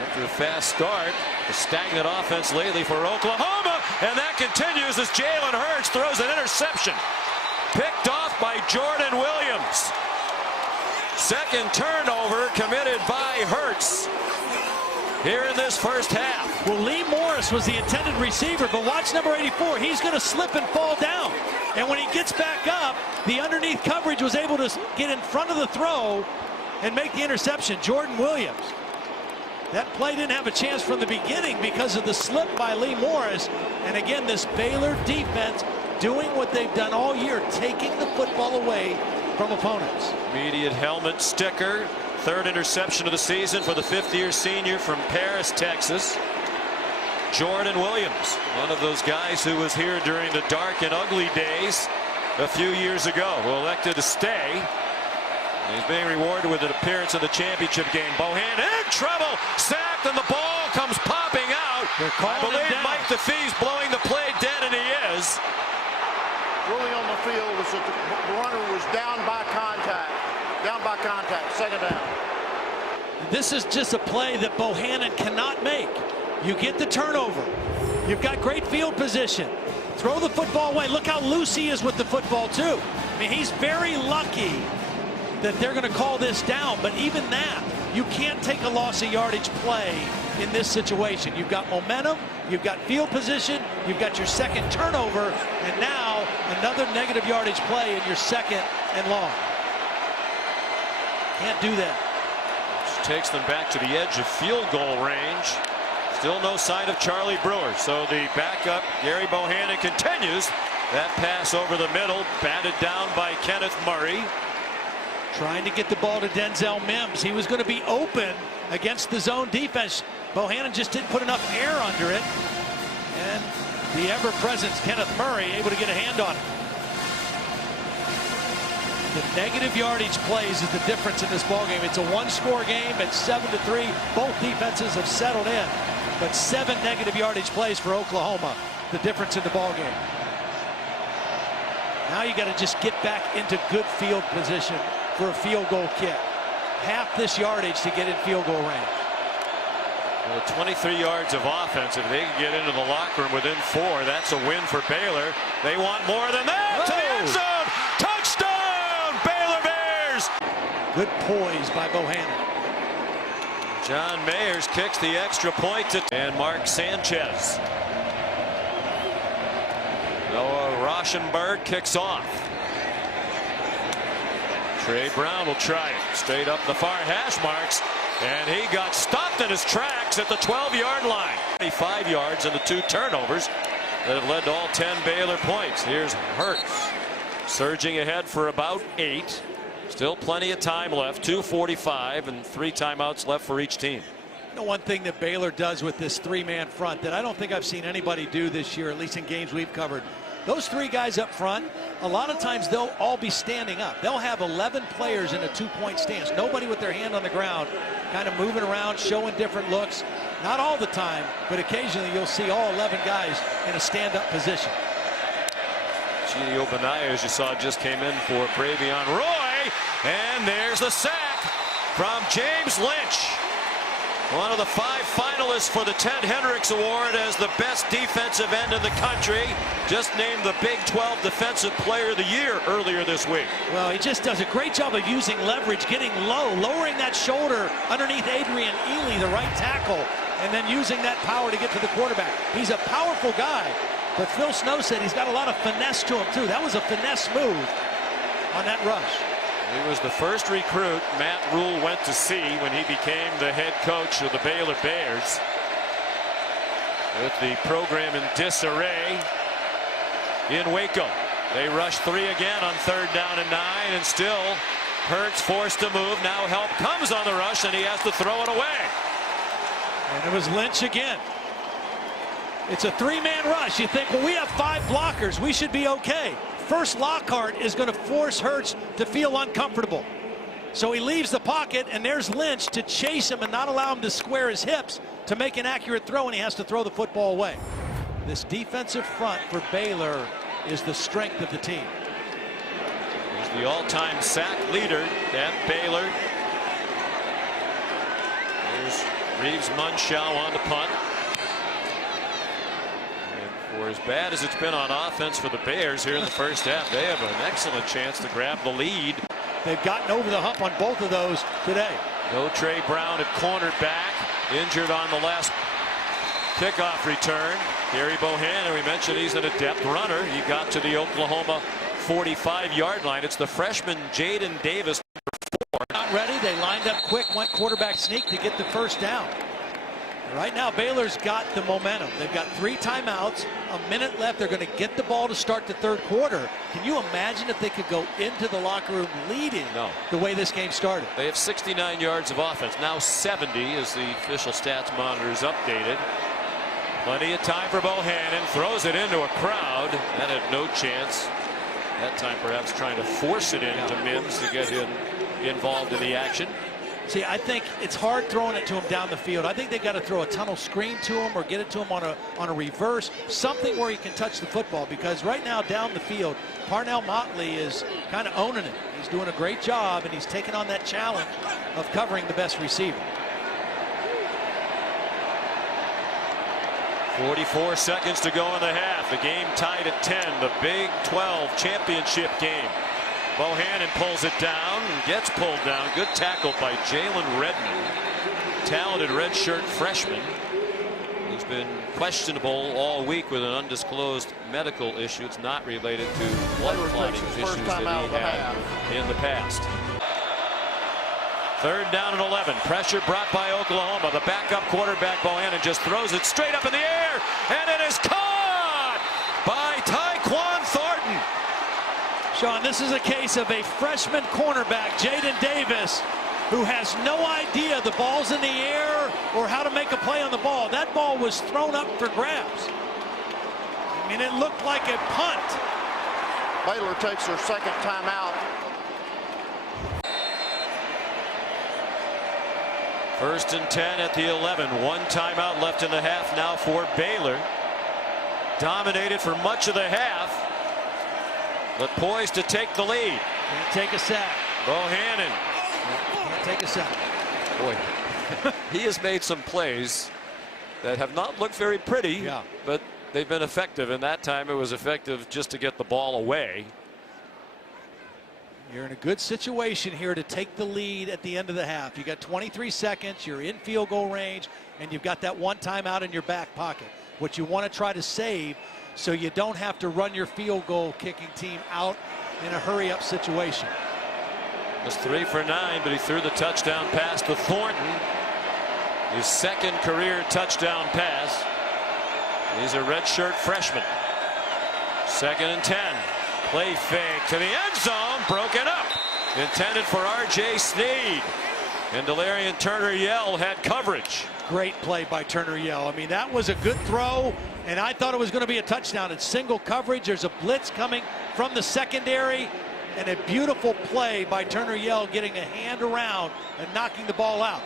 After a fast start, a stagnant offense lately for Oklahoma, and that continues as Jalen Hurts throws an interception. Picked off by Jordan Williams. Second turnover committed by Hurts here in this first half. Well, Lee Morris was the intended receiver, but watch number 84. He's going to slip and fall down. And when he gets back up, the underneath coverage was able to get in front of the throw and make the interception. Jordan Williams. That play didn't have a chance from the beginning because of the slip by Lee Morris. And again, this Baylor defense doing what they've done all year, taking the football away from opponents. Immediate helmet sticker. 3rd interception of the season for the 5th-year senior from Paris, Texas. Jordan Williams, one of those guys who was here during the dark and ugly days a few years ago, who elected to stay. He's being rewarded with an appearance in the championship game. Bohannon in trouble, sacked, and the ball comes popping out. I believe Mike DeFee's blowing the play dead, and he is. Ruling on the field was that the runner was down by contact. Down by contact, 2nd down. This is just a play that Bohannon cannot make. You get the turnover. You've got great field position. Throw the football away. Look how loose he is with the football, too. I mean, he's very lucky that they're going to call this down, but even that, you can't take a loss of yardage play in this situation. You've got momentum, you've got field position, you've got your 2nd turnover, and now another negative yardage play in your 2nd and long. Can't do that. Which takes them back to the edge of field goal range. Still no sign of Charlie Brewer, so the backup Gary Bohannon continues. That pass over the middle, batted down by Kenneth Murray. Trying to get the ball to Denzel Mims. He was going to be open against the zone defense. Bohannon just didn't put enough air under it. And the ever-present Kenneth Murray able to get a hand on it. The negative yardage plays is the difference in this ballgame. It's a 1-score game. It's 7-3. Both defenses have settled in. But 7 negative yardage plays for Oklahoma. The difference in the ballgame. Now you got to just get back into good field position for a field goal kick. Half this yardage to get in field goal range. Well, 23 yards of offense. If they can get into the locker room within 4, that's a win for Baylor. They want more than that. To the end zone. Touchdown, Baylor Bears. Good poise by Bohannon. John Mayers kicks the extra point and Mark Sanchez. Noah Rauschenberg kicks off. Trey Brown will try it straight up the far hash marks, and he got stopped in his tracks at the 12-yard line. 25 yards and the 2 turnovers that have led to all 10 Baylor points. Here's Hurts surging ahead for about 8. Still plenty of time left, 2:45 and 3 timeouts left for each team. You know, one thing that Baylor does with this 3-man front that I don't think I've seen anybody do this year, at least in games we've covered. Those 3 guys up front, a lot of times they'll all be standing up. They'll have 11 players in a 2-point stance. Nobody with their hand on the ground, kind of moving around, showing different looks. Not all the time, but occasionally you'll see all 11 guys in a stand-up position. Gini Obanaya, as you saw, just came in for Bravion Roy. And there's the sack from James Lynch. One of the 5 finalists for the Ted Hendricks Award as the best defensive end in the country. Just named the Big 12 Defensive Player of the Year earlier this week. Well, he just does a great job of using leverage, getting low, lowering that shoulder underneath Adrian Ely, the right tackle, and then using that power to get to the quarterback. He's a powerful guy, but Phil Snow said he's got a lot of finesse to him, too. That was a finesse move on that rush. He was the first recruit Matt Rule went to see when he became the head coach of the Baylor Bears. With the program in disarray in Waco. They rush 3 again on 3rd down and 9, and still Hurts forced to move. Now help comes on the rush, and he has to throw it away. And it was Lynch again. It's a 3-man rush. You think, well, we have 5 blockers. We should be okay. First, Lockhart is going to force Hurts to feel uncomfortable. So he leaves the pocket, and there's Lynch to chase him and not allow him to square his hips to make an accurate throw, and he has to throw the football away. This defensive front for Baylor is the strength of the team. He's the all-time sack leader at Baylor. There's Reeves Munchau on the punt. For as bad as it's been on offense for the Bears here in the first half, they have an excellent chance to grab the lead. They've gotten over the hump on both of those today. No Trey Brown at cornerback, injured on the last kickoff return. Gary Bohannon, we mentioned he's an adept runner. He got to the Oklahoma 45-yard line. It's the freshman Jaden Davis. Not ready. They lined up quick, went quarterback sneak to get the first down. Right now, Baylor's got the momentum. They've got 3 timeouts, a minute left. They're going to get the ball to start the 3rd quarter. Can you imagine if they could go into the locker room leading the way this game started? They have 69 yards of offense, now 70 as the official stats monitor is updated. Plenty of time for Bohannon, throws it into a crowd. That had no chance. That time perhaps trying to force it into Mims to get him involved in the action. See, I think it's hard throwing it to him down the field. I think they got to throw a tunnel screen to him or get it to him on a reverse, something where he can touch the football, because right now down the field, Parnell Motley is kind of owning it. He's doing a great job, and he's taking on that challenge of covering the best receiver. 44 seconds to go in the half. The game tied at 10. The Big 12 championship game. Bohannon pulls it down and gets pulled down. Good tackle by Jalen Redmond. Talented redshirt freshman who's been questionable all week with an undisclosed medical issue. It's not related to blood clotting issues that he had in the past. 3rd down and 11. Pressure brought by Oklahoma. The backup quarterback Bohannon just throws it straight up in the air, and it is caught by Tyquan Thornton. Sean, this is a case of a freshman cornerback, Jaden Davis, who has no idea the ball's in the air or how to make a play on the ball. That ball was thrown up for grabs. I mean, it looked like a punt. Baylor takes their 2nd timeout. 1st and 10 at the 11. 1 timeout left in the half now for Baylor. Dominated for much of the half, but poised to take the lead. Can't take a sack. Bohannon. Can't take a sack. Boy, he has made some plays that have not looked very pretty, but they've been effective, and that time it was effective just to get the ball away. You're in a good situation here to take the lead at the end of the half. You got 23 seconds, you're in field goal range, and you've got that one timeout in your back pocket. What you want to try to save so you don't have to run your field goal kicking team out in a hurry-up situation. It was 3 for 9, but he threw the touchdown pass to Thornton. His second career touchdown pass. He's a redshirt freshman. 2nd and 10. Play fake to the end zone. Broken up. Intended for R.J. Sneed. And Delarian Turner-Yell had coverage. Great play by Turner-Yell. I mean, that was a good throw, and I thought it was going to be a touchdown. It's single coverage. There's a blitz coming from the secondary, and a beautiful play by Turner-Yell getting a hand around and knocking the ball out.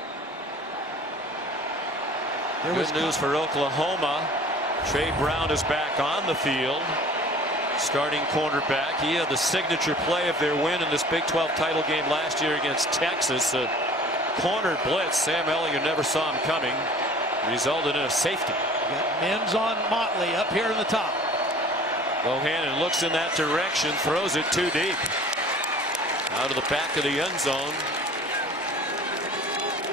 Good news for Oklahoma. Trey Brown is back on the field. Starting cornerback. He had the signature play of their win in this Big 12 title game last year against Texas. A corner blitz. Sam Ehlinger never saw him coming. Resulted in a safety. Got Mims on Motley up here in the top. Bohannon looks in that direction, throws it too deep. Out of the back of the end zone.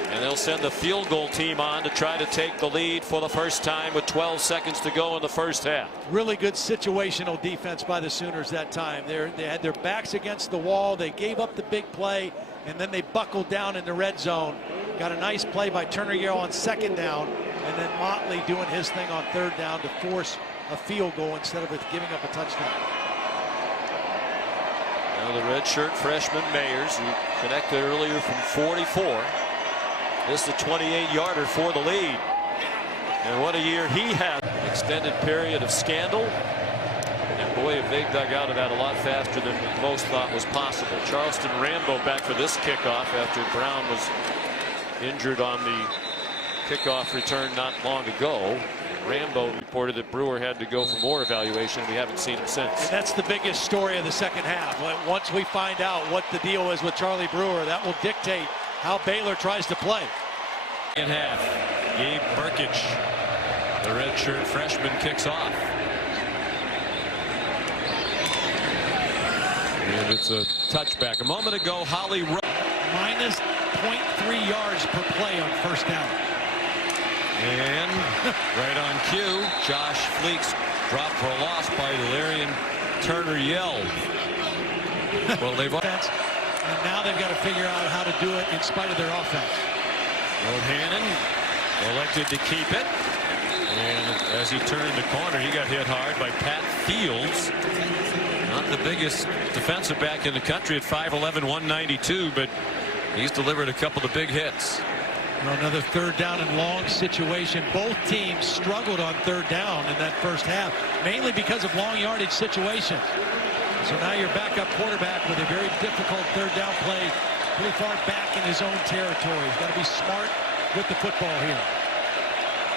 And they'll send the field goal team on to try to take the lead for the first time with 12 seconds to go in the first half. Really good situational defense by the Sooners that time. They had their backs against the wall. They gave up the big play, and then they buckled down in the red zone. Got a nice play by Turner-Yell on 2nd down, and then Motley doing his thing on 3rd down to force a field goal instead of giving up a touchdown. Now the redshirt freshman Mayers, who connected earlier from 44. This is a 28-yarder for the lead. And what a year he had. Extended period of scandal. And boy, if they dug out of that a lot faster than most thought was possible. Charleston Rambo back for this kickoff after Brown was injured on the kickoff return not long ago. Rambo reported that Brewer had to go for more evaluation. We haven't seen him since. And that's the biggest story of the second half. Once we find out what the deal is with Charlie Brewer, that will dictate how Baylor tries to play. In half, Gabe Burkich, the redshirt freshman, kicks off. And it's a touchback. A moment ago, Holly minus 0.3 yards per play on 1st down. And right on cue, Josh Fleeks dropped for a loss by Delarian Turner-Yell. Well, they've and now they've got to figure out how to do it in spite of their offense. Bohannon elected to keep it. And as he turned the corner, he got hit hard by Pat Fields. Not the biggest defensive back in the country at 5'11", 192, but he's delivered a couple of big hits. Another 3rd down and long situation. Both teams struggled on 3rd down in that first half, mainly because of long yardage situations. So now your backup quarterback with a very difficult 3rd down play pretty far back in his own territory. He's got to be smart with the football here.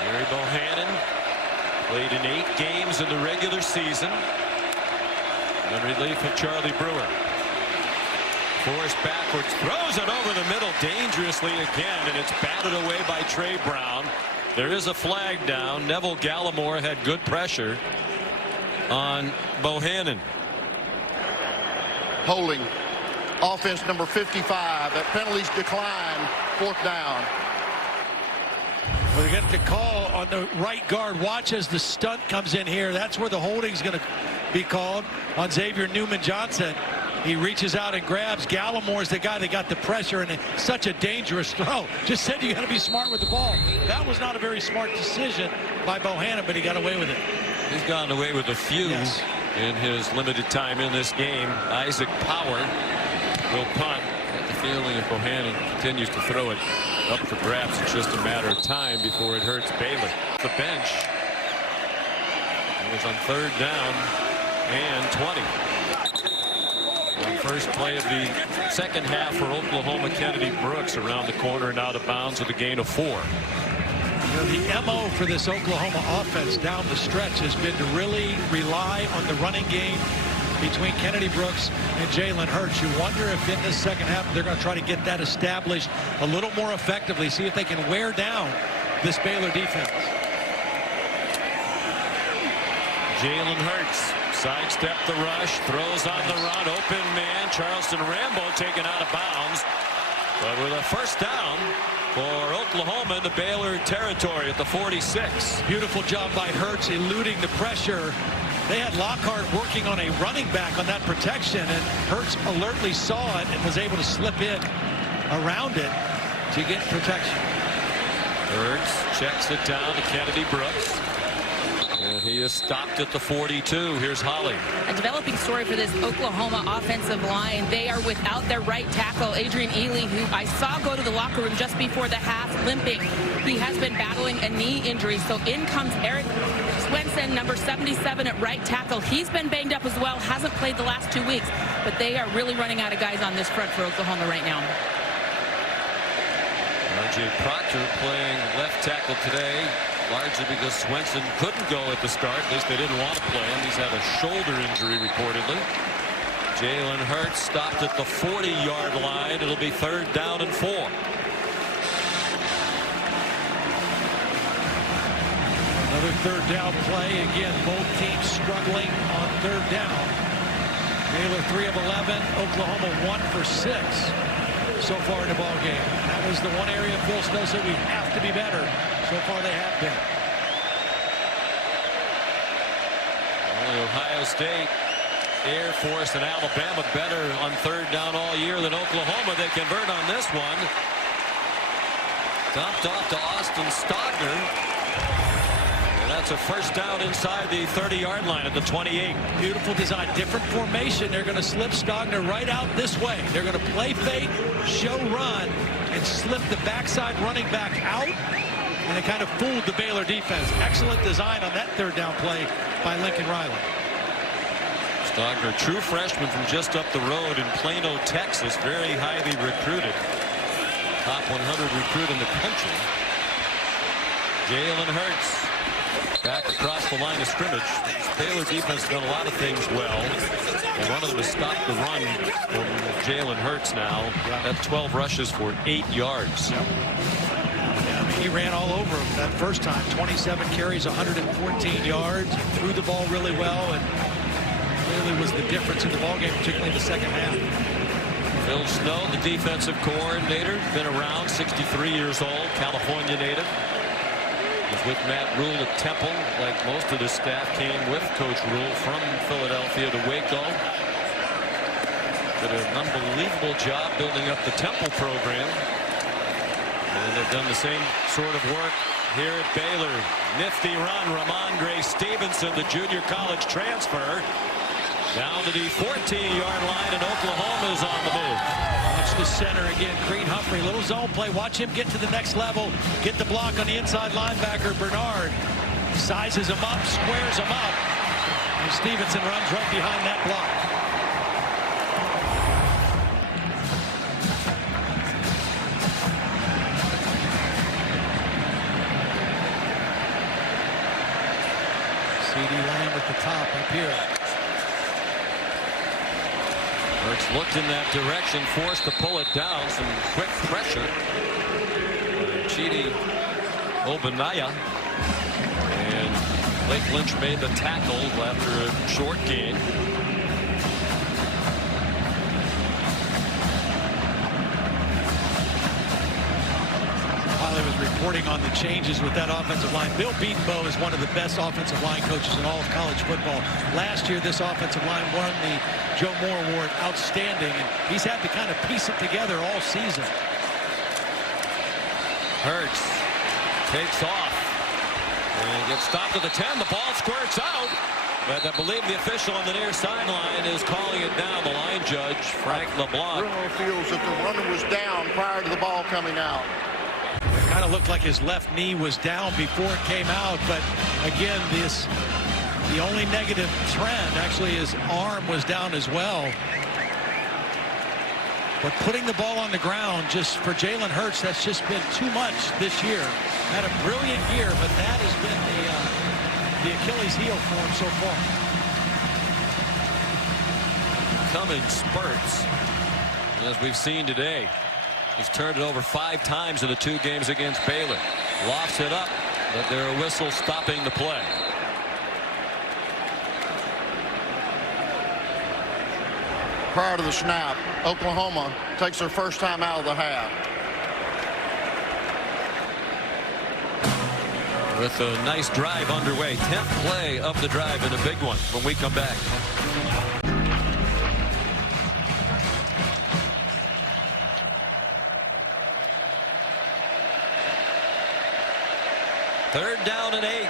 Gary Bohannon played in 8 games in the regular season. In relief of Charlie Brewer. Forced backwards, throws it over the middle dangerously again, and it's batted away by Trey Brown. There is a flag down. Neville Gallimore had good pressure on Bohannon. Holding. Offense number 55. That penalties decline. 4th down. Well, they got the call on the right guard. Watch as the stunt comes in here. That's where the holding's going to be called on Xavier Newman-Johnson. He reaches out and grabs. Gallimore's the guy that got the pressure, and such a dangerous throw. Just said you got to be smart with the ball. That was not a very smart decision by Bohannon, but he got away with it. He's gone away with a few in his limited time in this game. Isaac Power will punt. Got the feeling if Bohannon continues to throw it up for grabs, it's just a matter of time before it hurts Baylor. The bench. It was on 3rd down and 20. The first play of the second half for Oklahoma. Kennedy Brooks around the corner and out of bounds with a gain of 4. You know, the MO for this Oklahoma offense down the stretch has been to really rely on the running game between Kennedy Brooks and Jalen Hurts. You wonder if in this second half they're going to try to get that established a little more effectively, see if they can wear down this Baylor defense. Jalen Hurts Sidestepped the rush, throws on the run, open man. Charleston Rambo taken out of bounds. But with a first down for Oklahoma in the Baylor territory at the 46. Beautiful job by Hurts eluding the pressure. They had Lockhart working on a running back on that protection, and Hurts alertly saw it and was able to slip in around it to get protection. Hurts checks it down to Kennedy Brooks. And he is stopped at the 42. Here's Holly. A developing story for this Oklahoma offensive line. They are without their right tackle, Adrian Ely, who I saw go to the locker room just before the half limping. He has been battling a knee injury. So in comes Eric Swenson, number 77 at right tackle. He's been banged up as well, hasn't played the last 2 weeks. But they are really running out of guys on this front for Oklahoma right now. R.J. Proctor playing left tackle today, largely because Swenson couldn't go at the start. At least they didn't want to play him. He's had a shoulder injury reportedly. Jalen Hurts stopped at the 40-yard line. It'll be 3rd down and 4. Another 3rd down play. Again, both teams struggling on 3rd down. Baylor 3 of 11. Oklahoma 1 for 6 so far in the ball game. That was the one area Phil Snow said we have to be better. So far they have been. Only Ohio State, Air Force, and Alabama better on 3rd down all year than Oklahoma. They convert on this one. Dumped off to Austin Stogner. And that's a first down inside the 30-yard line at the 28. Beautiful design. Different formation. They're going to slip Stogner right out this way. They're going to play fake, show run, and slip the backside running back out. And it kind of fooled the Baylor defense. Excellent design on that 3rd down play by Lincoln Riley. Stogner, true freshman from just up the road in Plano, Texas. Very highly recruited. Top 100 recruit in the country. Jalen Hurts back across the line of scrimmage. Baylor defense has done a lot of things well. And one of them is stop the run from Jalen Hurts now. That's 12 rushes for 8 yards. Yep. He ran all over him that first time. 27 carries, 114 yards. Threw the ball really well, and really was the difference in the ball game, particularly in the second half. Phil Snow, the defensive coordinator, been around, 63 years old, California native. Was with Matt Rule at Temple. Like most of the staff came with Coach Rule from Philadelphia to Waco. Did an unbelievable job building up the Temple program. And they've done the same sort of work here at Baylor. Nifty run, Ramondre Stevenson, the junior college transfer, down to the 14-yard line, and Oklahoma is on the move. Watch the center again, Creed Humphrey, little zone play. Watch him get to the next level, get the block on the inside linebacker, Bernard. Sizes him up, squares him up, and Stevenson runs right behind that block. Lamb at the top up here. Hurts looked in that direction, forced to pull it down. Some quick pressure. Chidi Obanaya. And Blake Lynch made the tackle after a short gain. While he was reporting on the changes with that offensive line, Bill Beatonbow is one of the best offensive line coaches in all of college football. Last year, this offensive line won the Joe Moore Award, outstanding, and he's had to kind of piece it together all season. Hurts takes off and gets stopped at the 10. The ball squirts out, but I believe the official on the near sideline is calling it down. The line judge, Frank LeBlanc. Bruno feels that the runner was down prior to the ball coming out. It kind of looked like his left knee was down before it came out, but again, the only negative trend, actually, his arm was down as well. But putting the ball on the ground, just for Jalen Hurts, that's just been too much this year. Had a brilliant year, but that has been the Achilles heel for him so far. Come in spurts, as we've seen today. He's turned it over 5 times in the 2 games against Baylor. Lofts it up, but there are whistles stopping the play. prior to the snap. Oklahoma takes their first time out of the half. With a nice drive underway. 10th play of the drive and a big one when we come back. Third down and 8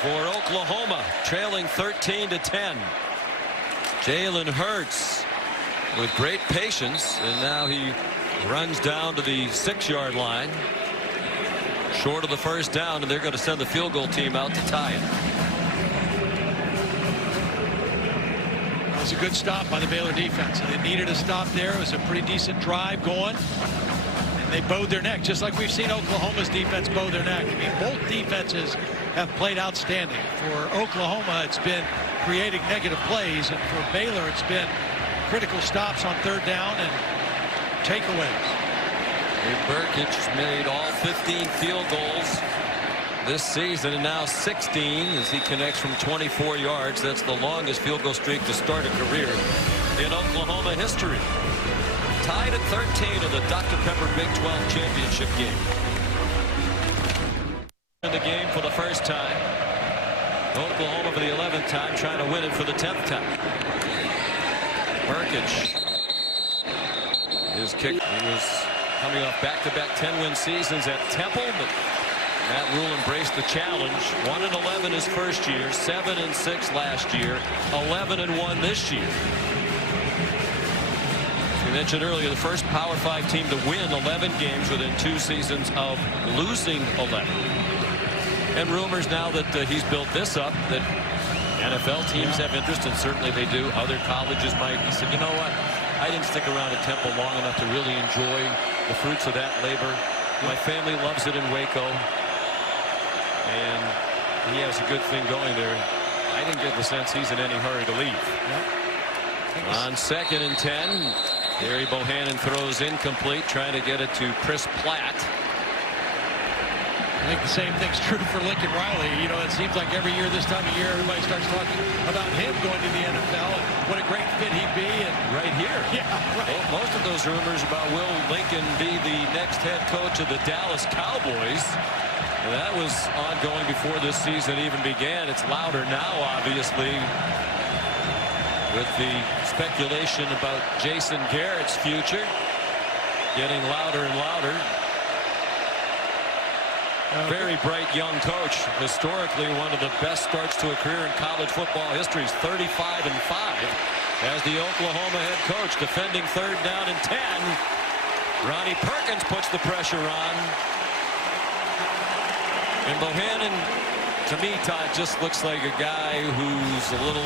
for Oklahoma, trailing 13-10. Jalen Hurts with great patience, and now he runs down to the 6-yard line. Short of the first down, and they're going to send the field goal team out to tie it. It was a good stop by the Baylor defense. They needed a stop there. It was a pretty decent drive going. And they bowed their neck, just like we've seen Oklahoma's defense bow their neck. I mean, both defenses have played outstanding. For Oklahoma, it's been creating negative plays, and for Baylor, it's been critical stops on third down and takeaways. Burkich made all 15 field goals this season, and now 16 as he connects from 24 yards. That's the longest field goal streak to start a career in Oklahoma history. Tied at 13 in the Dr. Pepper Big 12 championship game. In the game for the first time. Oklahoma for the 11th time, trying to win it for the 10th time. Burkich. His kick, he was coming off back-to-back 10-win seasons at Temple, but Matt Rule embraced the challenge. 1-11 his first year, 7-6 last year, 11-1 this year. As we mentioned earlier, the first Power 5 team to win 11 games within 2 seasons of losing 11. And rumors now that he's built this up, that NFL teams have interest, and certainly they do. Other colleges might. He said, you know what? I didn't stick around at Temple long enough to really enjoy the fruits of that labor. My family loves it in Waco, and he has a good thing going there. I didn't get the sense he's in any hurry to leave. On 2nd and 10, Gary Bohannon throws incomplete, trying to get it to Chris Platt. I think the same thing's true for Lincoln Riley. You know, it seems like every year this time of year, everybody starts talking about him going to the NFL and what a great fit he'd be. And right here. Yeah, right. Well, most of those rumors about will Lincoln be the next head coach of the Dallas Cowboys, that was ongoing before this season even began. It's louder now, obviously, with the speculation about Jason Garrett's future getting louder and louder. Very bright young coach. Historically, one of the best starts to a career in college football history. He's 35-5 as the Oklahoma head coach, defending 3rd down and 10. Ronnie Perkins puts the pressure on. And Bohannon, to me, Todd, just looks like a guy who's a little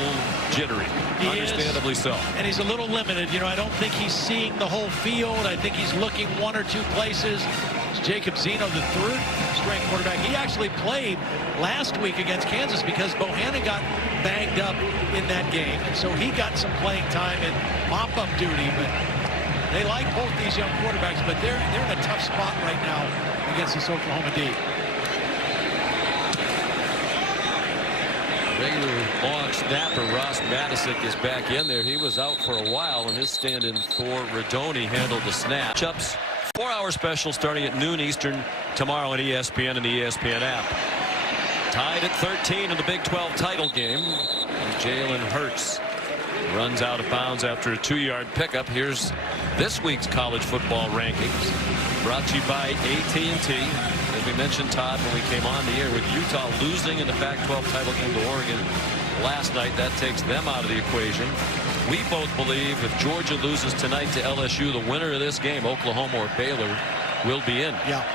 jittery. He understandably so. And he's a little limited. You know, I don't think he's seeing the whole field. I think he's looking 1 or 2 places. Jacob Zeno, the 3rd-string quarterback. He actually played last week against Kansas because Bohannon got banged up in that game. And so he got some playing time and mop-up duty. But they like both these young quarterbacks, but they're in a tough spot right now against this Oklahoma D. Regular long snapper Ross Matisic is back in there. He was out for a while, and his stand-in for Radoni handled the snap. 4-hour special starting at noon Eastern tomorrow on ESPN and the ESPN app. Tied at 13 in the Big 12 title game. And Jalen Hurts runs out of bounds after a 2-yard pickup. Here's this week's college football rankings, brought to you by AT&T. As we mentioned, Todd, when we came on the air, with Utah losing in the Pac-12 title game to Oregon last night, that takes them out of the equation. We both believe if Georgia loses tonight to LSU, the winner of this game, Oklahoma or Baylor, will be in. Yeah.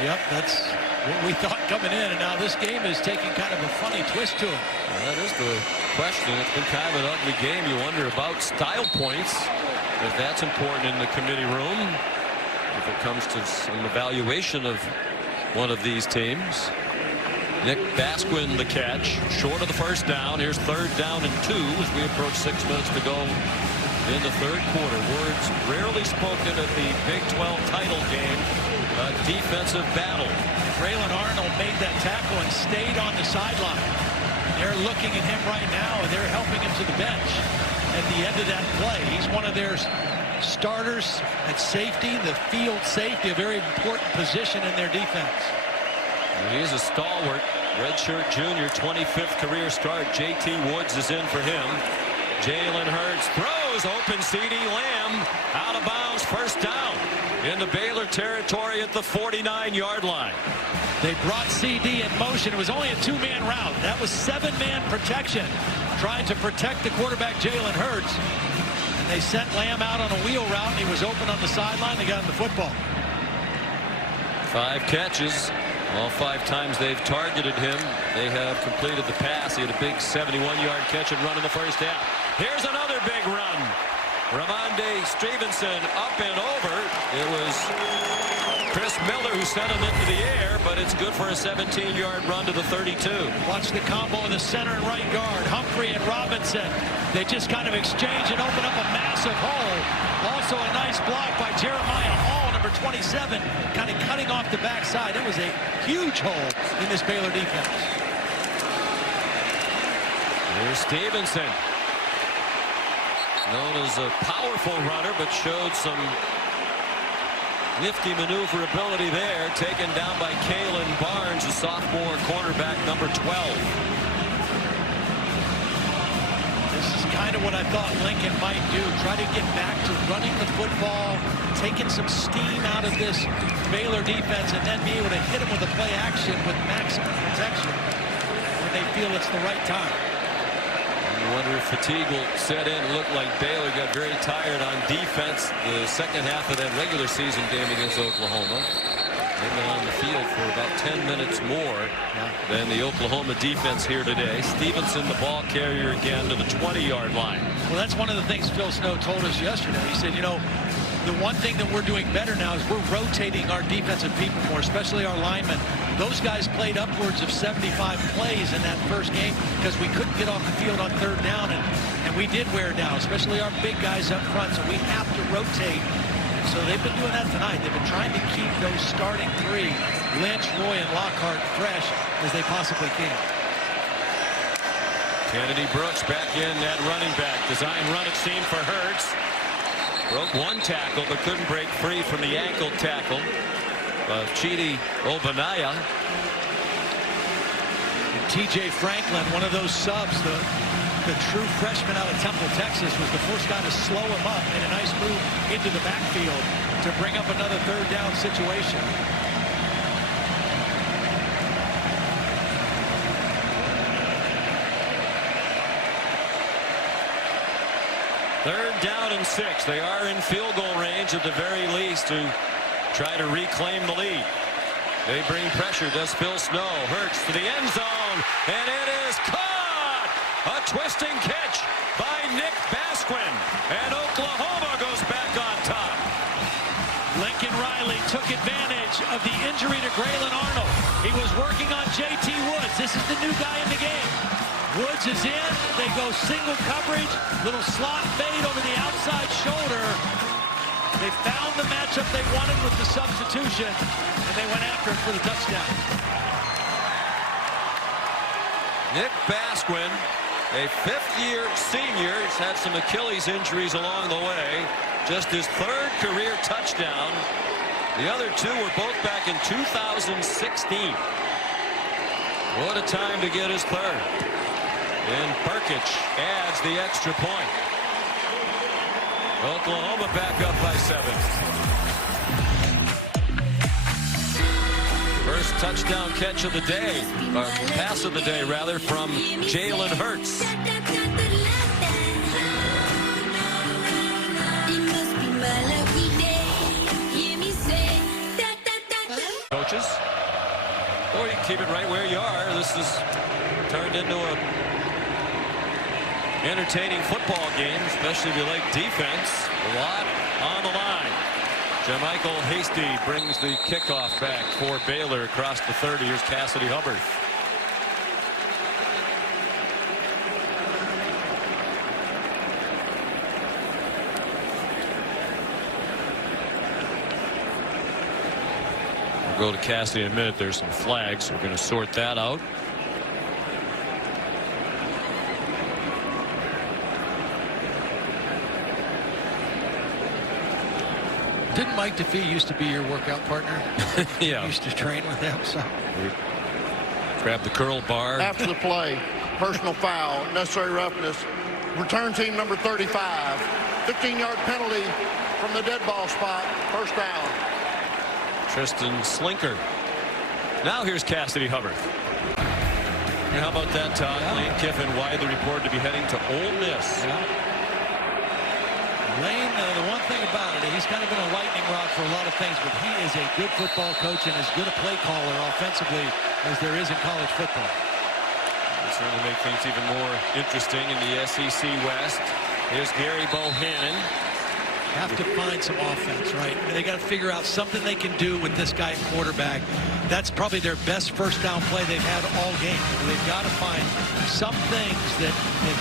Yep, that's what we thought coming in, and now this game is taking kind of a funny twist to it. Well, that is the question. It's been kind of an ugly game. You wonder about style points, if that's important in the committee room, if it comes to an evaluation of one of these teams. Nick Basquin the catch, short of the first down. Here's 3rd down and 2 as we approach 6 minutes to go in the 3rd quarter. Words rarely spoken at the Big 12 title game. A defensive battle. Braylon Arnold made that tackle and stayed on the sideline. They're looking at him right now, and they're helping him to the bench. at the end of that play. He's one of their starters at safety, the field safety, a very important position in their defense. He's a stalwart, redshirt junior, 25th career start. J.T. Woods is in for him. Jalen Hurts throws, open CeeDee Lamb, out of bounds, first down in the Baylor territory at the 49-yard line. They brought CD in motion. It was only a two-man route. That was seven-man protection, trying to protect the quarterback, Jalen Hurts. And they sent Lamb out on a wheel route, and he was open on the sideline. They got him the football. 5 catches. All 5 times they've targeted him, they have completed the pass. He had a big 71-yard catch and run in the first half. Here's another big run. Ramondre Stevenson up and over. It was Chris Miller who sent him into the air, but it's good for a 17-yard run to the 32. Watch the combo in the center and right guard. Humphrey and Robinson. They just kind of exchange and open up a massive hole. Also a nice block by Jeremiah Hall, number 27, kind of cutting off the backside. It was a huge hole in this Baylor defense. Here's Stevenson. Known as a powerful runner, but showed some nifty maneuverability there. Taken down by Kalen Barnes, a sophomore cornerback, number 12. This is kind of what I thought Lincoln might do. Try to get back to running the football, taking some steam out of this Baylor defense, and then be able to hit them with a play action with maximum protection when they feel it's the right time. I wonder if fatigue will set in. It looked like Baylor got very tired on defense the second half of that regular season game against Oklahoma. They've been on the field for about 10 minutes more than the Oklahoma defense here today. Stevenson, the ball carrier again, to the 20-yard line. Well, that's one of the things Phil Snow told us yesterday. He said, you know, the one thing that we're doing better now is we're rotating our defensive people more, especially our linemen. Those guys played upwards of 75 plays in that first game because we couldn't get off the field on third down, and we did wear down, especially our big guys up front, so we have to rotate. And so they've been doing that tonight. They've been trying to keep those starting 3, Lynch, Roy, and Lockhart, fresh as they possibly can. Kennedy Brooks back in at running back. Design run, it seemed, for Hurts. Broke one tackle, but couldn't break free from the ankle tackle of Chidi Obanaya. TJ Franklin, one of those subs, the true freshman out of Temple, Texas, was the first guy to slow him up, and a nice move into the backfield to bring up another third down situation. Third down and 6. They are in field goal range at the very least to try to reclaim the lead. They bring pressure, does Phil Snow. Hurts to the end zone, and it is caught! A twisting catch by Nick Basquin, and Oklahoma goes back on top. Lincoln Riley took advantage of the injury to Graylin Arnold. He was working on J.T. Woods. This is the new guy in the game. Woods is in. They go single coverage. Little slot fade over the outside shoulder. They found the matchup they wanted with the substitution, and they went after it for the touchdown. Nick Basquin, a fifth-year senior. He's had some Achilles injuries along the way. Just his 3rd career touchdown. The other 2 were both back in 2016. What a time to get his 3rd. And Perkich adds the extra point. Oklahoma back up by 7. First touchdown catch of the day, or pass of the day rather, from Jalen Hurts. Coaches, or you can keep it right where you are. This is turned into a entertaining football game, especially if you like defense. A lot on the line. Jermichael Hasty brings the kickoff back for Baylor across the 30. Here's Cassidy Hubbard. We'll go to Cassidy in a minute. There's some flags. We're going to sort that out. Didn't Mike DeFee used to be your workout partner? Yeah. Used to train with him. So. Grab the curl bar. After the play, personal foul, necessary roughness. Return team number 35. 15-yard penalty from the dead ball spot. First down. Tristan Slinker. Now here's Cassidy Hubbard. And how about that, Todd? Lane Kiffin widely reported to be heading to Ole Miss. Lane, the one thing about it, he's kind of been a lightning rod for a lot of things, but he is a good football coach and as good a play caller offensively as there is in college football. It'll certainly make things even more interesting in the SEC West. Here's Gary Bohannon. Have to find some offense, right? I mean, they got to figure out something they can do with this guy at quarterback. That's probably their best first down play they've had all game. They've got to find some things that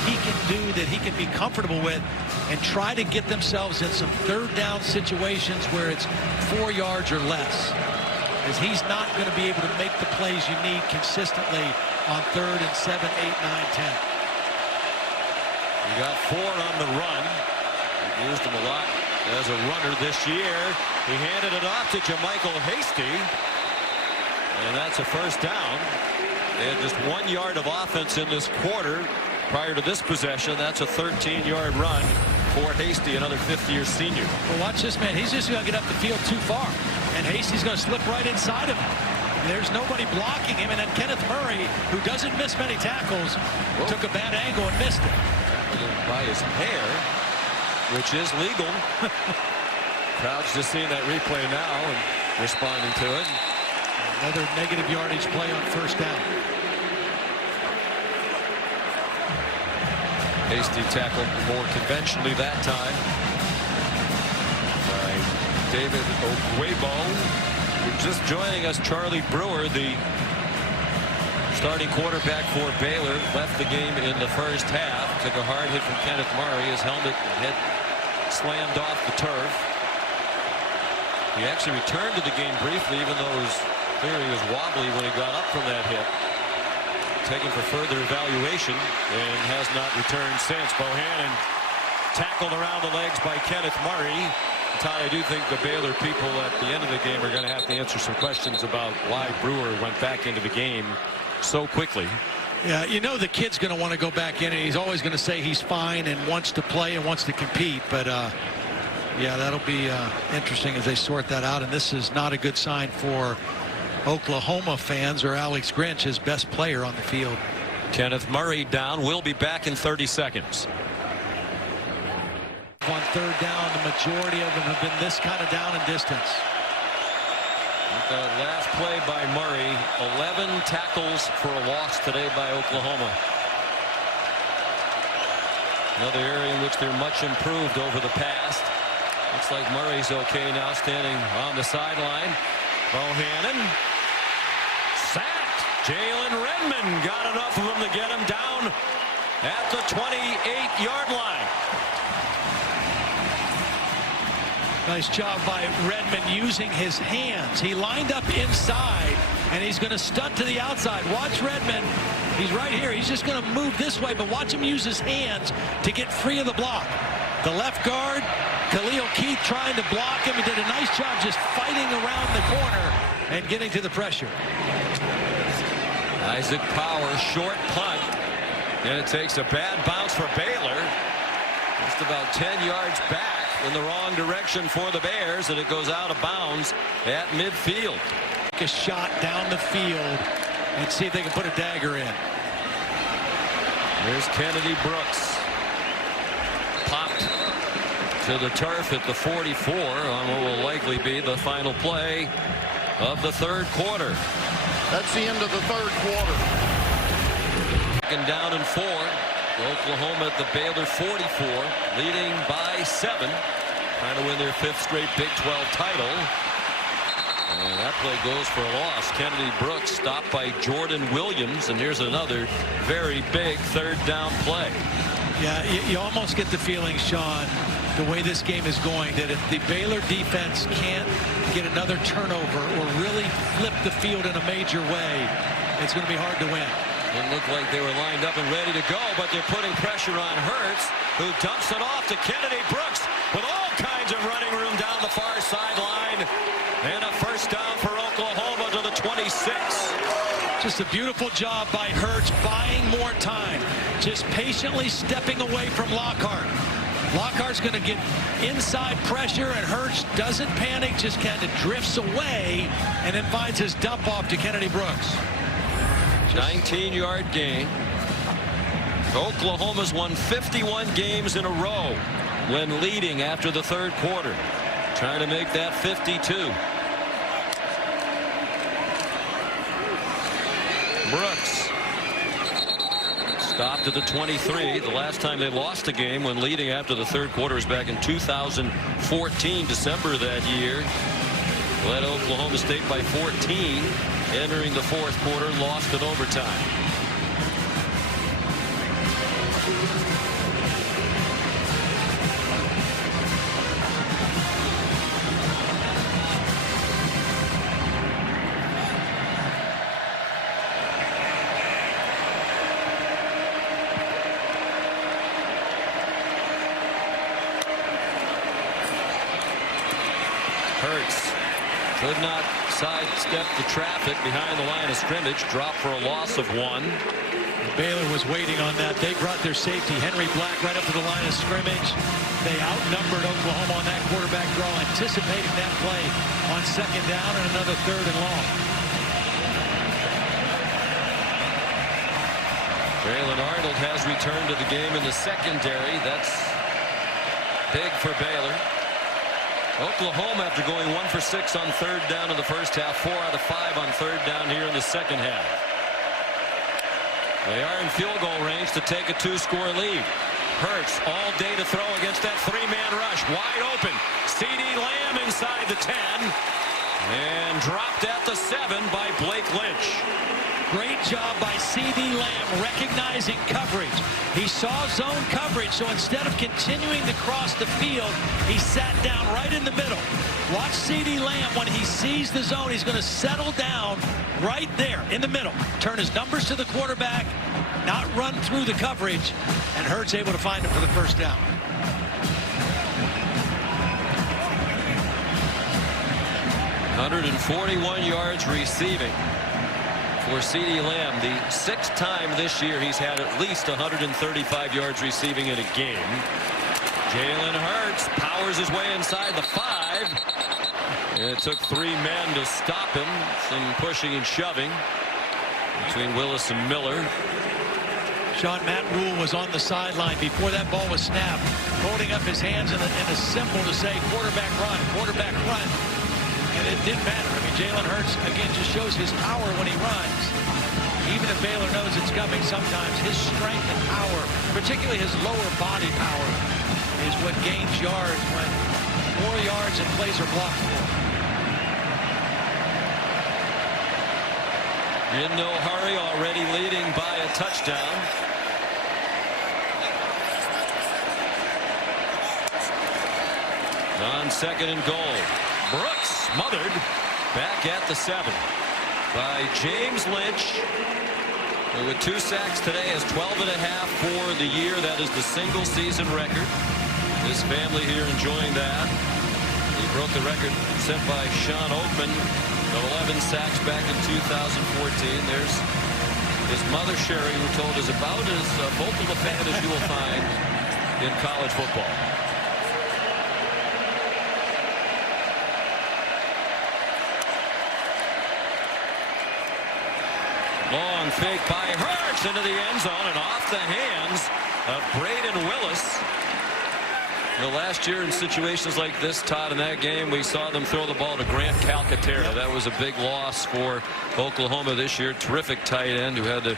he can do, that he can be comfortable with, and try to get themselves in some third down situations where it's 4 yards or less. Because he's not going to be able to make the plays you need consistently on 3rd and 7, 8, 9, 10. You got 4 on the run. He used him a lot as a runner this year. He handed it off to JaMycal Hasty. And that's a first down. They had just 1 yard of offense in this quarter. Prior to this possession, that's a 13-yard run for Hasty, another fifth-year senior. Well, watch this, man. He's just going to get up the field too far. And Hasty's going to slip right inside of him. There's nobody blocking him. And then Kenneth Murray, who doesn't miss many tackles, took a bad angle and missed it. By his hair, which is legal. Crowd's just seeing that replay now and responding to it. Another negative yardage play on first down. Hasty tackled more conventionally that time by David Ogwebo. You're just joining us. Charlie Brewer, the starting quarterback for Baylor, left the game in the first half. Took a hard hit from Kenneth Murray. His helmet head slammed off the turf. He actually returned to the game briefly, even though it was clear he was wobbly when he got up from that hit. Taken for further evaluation and has not returned since. Bohannon tackled around the legs by Kenneth Murray. Todd, I do think the Baylor people at the end of the game are going to have to answer some questions about why Brewer went back into the game so quickly. Yeah, you know the kid's going to want to go back in, and he's always going to say he's fine and wants to play and wants to compete. But, yeah, that'll be interesting as they sort that out. And this is not a good sign for Oklahoma fans or Alex Grinch, his best player on the field. Kenneth Murray down. We'll be back in 30 seconds. On third down, the majority of them have been this kind of down and distance. The last play by Murray, 11 tackles for a loss today by Oklahoma. Another area in which they're much improved over the past. Looks like Murray's okay now, standing on the sideline. Bohannon sacked. Jalen Redmond got enough of him to get him down at the 28-yard line. Nice job by Redmond using his hands. He lined up inside, and he's going to stunt to the outside. Watch Redmond. He's right here. He's just going to move this way, but watch him use his hands to get free of the block. The left guard, Khalil Keith, trying to block him. He did a nice job just fighting around the corner and getting to the pressure. Isaac Power, short punt, and it takes a bad bounce for Baylor. Just about 10 yards back in the wrong direction for the Bears, and it goes out of bounds at midfield. Take a shot down the field and see if they can put a dagger in. Here's Kennedy Brooks. Popped to the turf at the 44 on what will likely be the final play of the third quarter. That's the end of the third quarter. Second down and 4. Oklahoma at the Baylor 44, leading by 7, trying to win their 5th straight Big 12 title. And that play goes for a loss. Kennedy Brooks stopped by Jordan Williams, and here's another very big third down play. Yeah, you almost get the feeling, Sean, the way this game is going, that if the Baylor defense can't get another turnover or really flip the field in a major way, it's going to be hard to win. Didn't look like they were lined up and ready to go, but they're putting pressure on Hurts, who dumps it off to Kennedy Brooks with all kinds of running room down the far side. It's a beautiful job by Hurts, buying more time, just patiently stepping away from Lockhart. Lockhart's going to get inside pressure, and Hurts doesn't panic, just kind of drifts away and then finds his dump off to Kennedy Brooks. 19-yard gain. Oklahoma's won 51 games in a row when leading after the third quarter. Trying to make that 52. Brooks stopped at the 23. The last time they lost a game when leading after the third quarter was back in 2014, December that year. Led Oklahoma State by 14. Entering the fourth quarter, lost in overtime. Hurts could not sidestep the traffic behind the line of scrimmage. Dropped for a loss of 1. Baylor was waiting on that. They brought their safety, Henry Black, right up to the line of scrimmage. They outnumbered Oklahoma on that quarterback draw, anticipating that play on second down and another third and long. Jalen Arnold has returned to the game in the secondary. That's big for Baylor. Oklahoma, after going 1 for 6 on third down in the first half, 4 out of 5 on third down here in the second half. They are in field goal range to take a 2-score lead. Hurts all day to throw against that 3-man rush. Wide open. C.D. Lamb inside the 10. And dropped at the 7 by Blake Lynch. Great job by C.D. Lamb recognizing coverage. He saw zone coverage, so instead of continuing to cross the field, he sat down right in the middle. Watch C.D. Lamb. When he sees the zone, he's going to settle down right there in the middle. Turn his numbers to the quarterback, not run through the coverage, and Hurts able to find him for the first down. .141 yards receiving for C.D. Lamb. The 6th time this year he's had at least 135 yards receiving in a game. Jalen Hurts powers his way inside the 5. And it took 3 men to stop him. Some pushing and shoving between Willis and Miller. Sean, Matt Rule was on the sideline before that ball was snapped, holding up his hands in a symbol to say quarterback run, quarterback run. And it didn't matter. I mean, Jalen Hurts, again, just shows his power when he runs. Even if Baylor knows it's coming sometimes, his strength and power, particularly his lower body power, is what gains yards when more yards and plays are blocked for. In no hurry, already leading by a touchdown. On 2nd and goal. Brooks smothered back at the 7 by James Lynch, who with 2 sacks today has 12.5 for the year. That is the single season record. His family here enjoying that. He broke the record set by Sean Oakman of 11 sacks back in 2014. There's his mother Sherry, who told us about as vocal a fan as you will find in college football. Long fake by Hurts into the end zone and off the hands of Braden Willis. You know, last year in situations like this, Todd, in that game, we saw them throw the ball to Grant Calcaterra. That was a big loss for Oklahoma this year. Terrific tight end who had to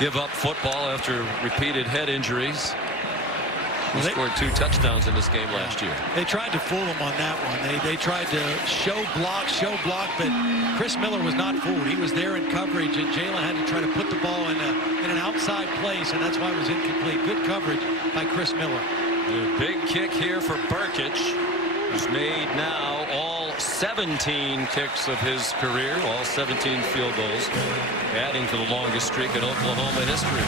give up football after repeated head injuries. He scored 2 touchdowns in this game last year. They tried to fool him on that one. They tried to show block, but Chris Miller was not fooled. He was there in coverage, and Jalen had to try to put the ball in an outside place, and that's why it was incomplete. Good coverage by Chris Miller. A big kick here for Burkich, who's made now all 17 kicks of his career, all 17 field goals, adding to the longest streak in Oklahoma history.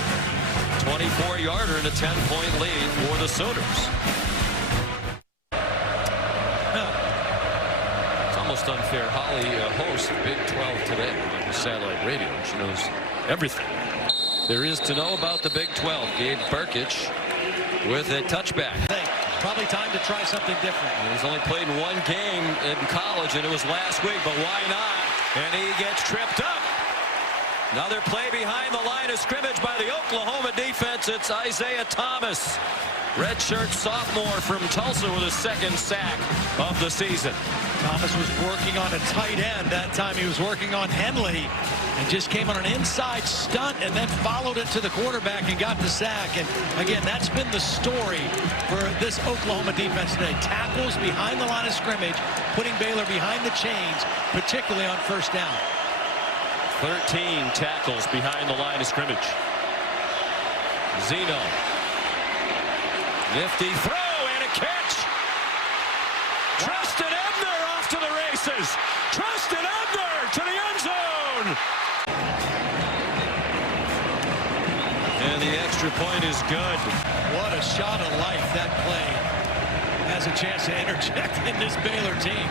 24-yarder and a 10-point lead for the Sooners. most unfair. Holly hosts Big 12 today on the satellite radio. She knows everything there is to know about the Big 12. Gabe Burkich with a touchback. Probably time to try something different. He's only played one game in college, and it was last week, but why not? And he gets tripped up. Another play behind the line of scrimmage by the Oklahoma defense. It's Isaiah Thomas, redshirt sophomore from Tulsa, with his second sack of the season. Thomas was working on a tight end. That time he was working on Henley and just came on an inside stunt and then followed it to the quarterback and got the sack. And again, that's been the story for this Oklahoma defense today. Tackles behind the line of scrimmage, putting Baylor behind the chains, particularly on first down. 13 tackles behind the line of scrimmage. Zeno. Nifty throw and a catch. Tristan Ebner off to the races. Tristan Ebner to the end zone. And the extra point is good. What a shot of life that play has a chance to interject in this Baylor team.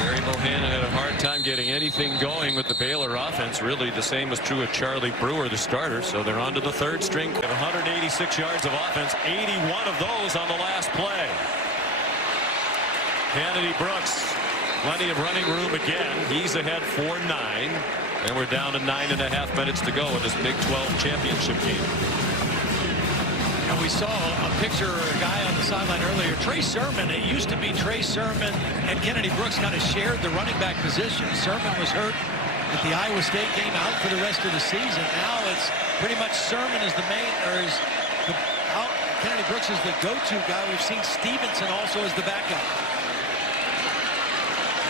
Barry Bohannon had a hard time getting anything going with the Baylor offense. Really, the same was true of Charlie Brewer, the starter. So they're on to the third string. 186 yards of offense, 81 of those on the last play. Kennedy Brooks, plenty of running room again. He's ahead 4-9. And we're down to 9.5 minutes to go in this Big 12 championship game. And we saw a picture of a guy on the sideline earlier. Trey Sermon, it used to be Trey Sermon and Kennedy Brooks kind of shared the running back position. Sermon was hurt at the Iowa State game, out for the rest of the season. Now it's pretty much Sermon is the main, or is Kennedy Brooks is the go-to guy. We've seen Stevenson also as the backup.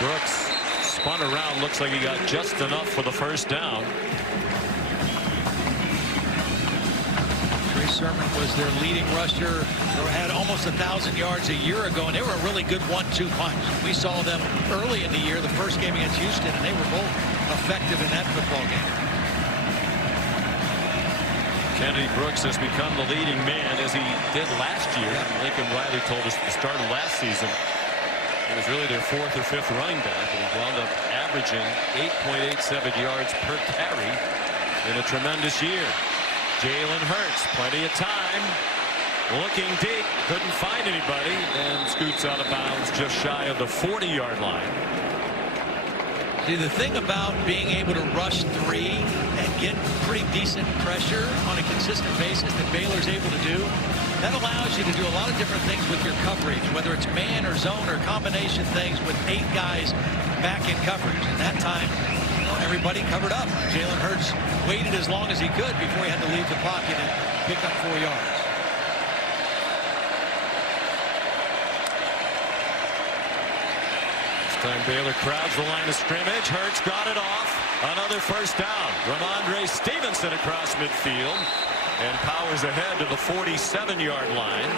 Brooks spun around, looks like he got just enough for the first down. Sermon was their leading rusher, who had almost 1,000 yards a year ago, and they were a really good 1-2 punch. We saw them early in the year, the first game against Houston, and they were both effective in that football game. Kennedy Brooks has become the leading man, as he did last year. Lincoln Riley told us at the start of last season it was really their 4th or 5th running back, and he wound up averaging 8.87 yards per carry in a tremendous year. Jalen Hurts, plenty of time, looking deep, couldn't find anybody, and scoots out of bounds just shy of the 40-yard line. See, the thing about being able to rush 3 and get pretty decent pressure on a consistent basis that Baylor's able to do, that allows you to do a lot of different things with your coverage, whether it's man or zone or combination things with 8 guys back in coverage. And that time, everybody covered up. Jalen Hurts waited as long as he could before he had to leave the pocket and pick up 4 yards. This time Baylor crowds the line of scrimmage. Hurts got it off. Another first down. Ramondre Stevenson across midfield and powers ahead to the 47-yard line.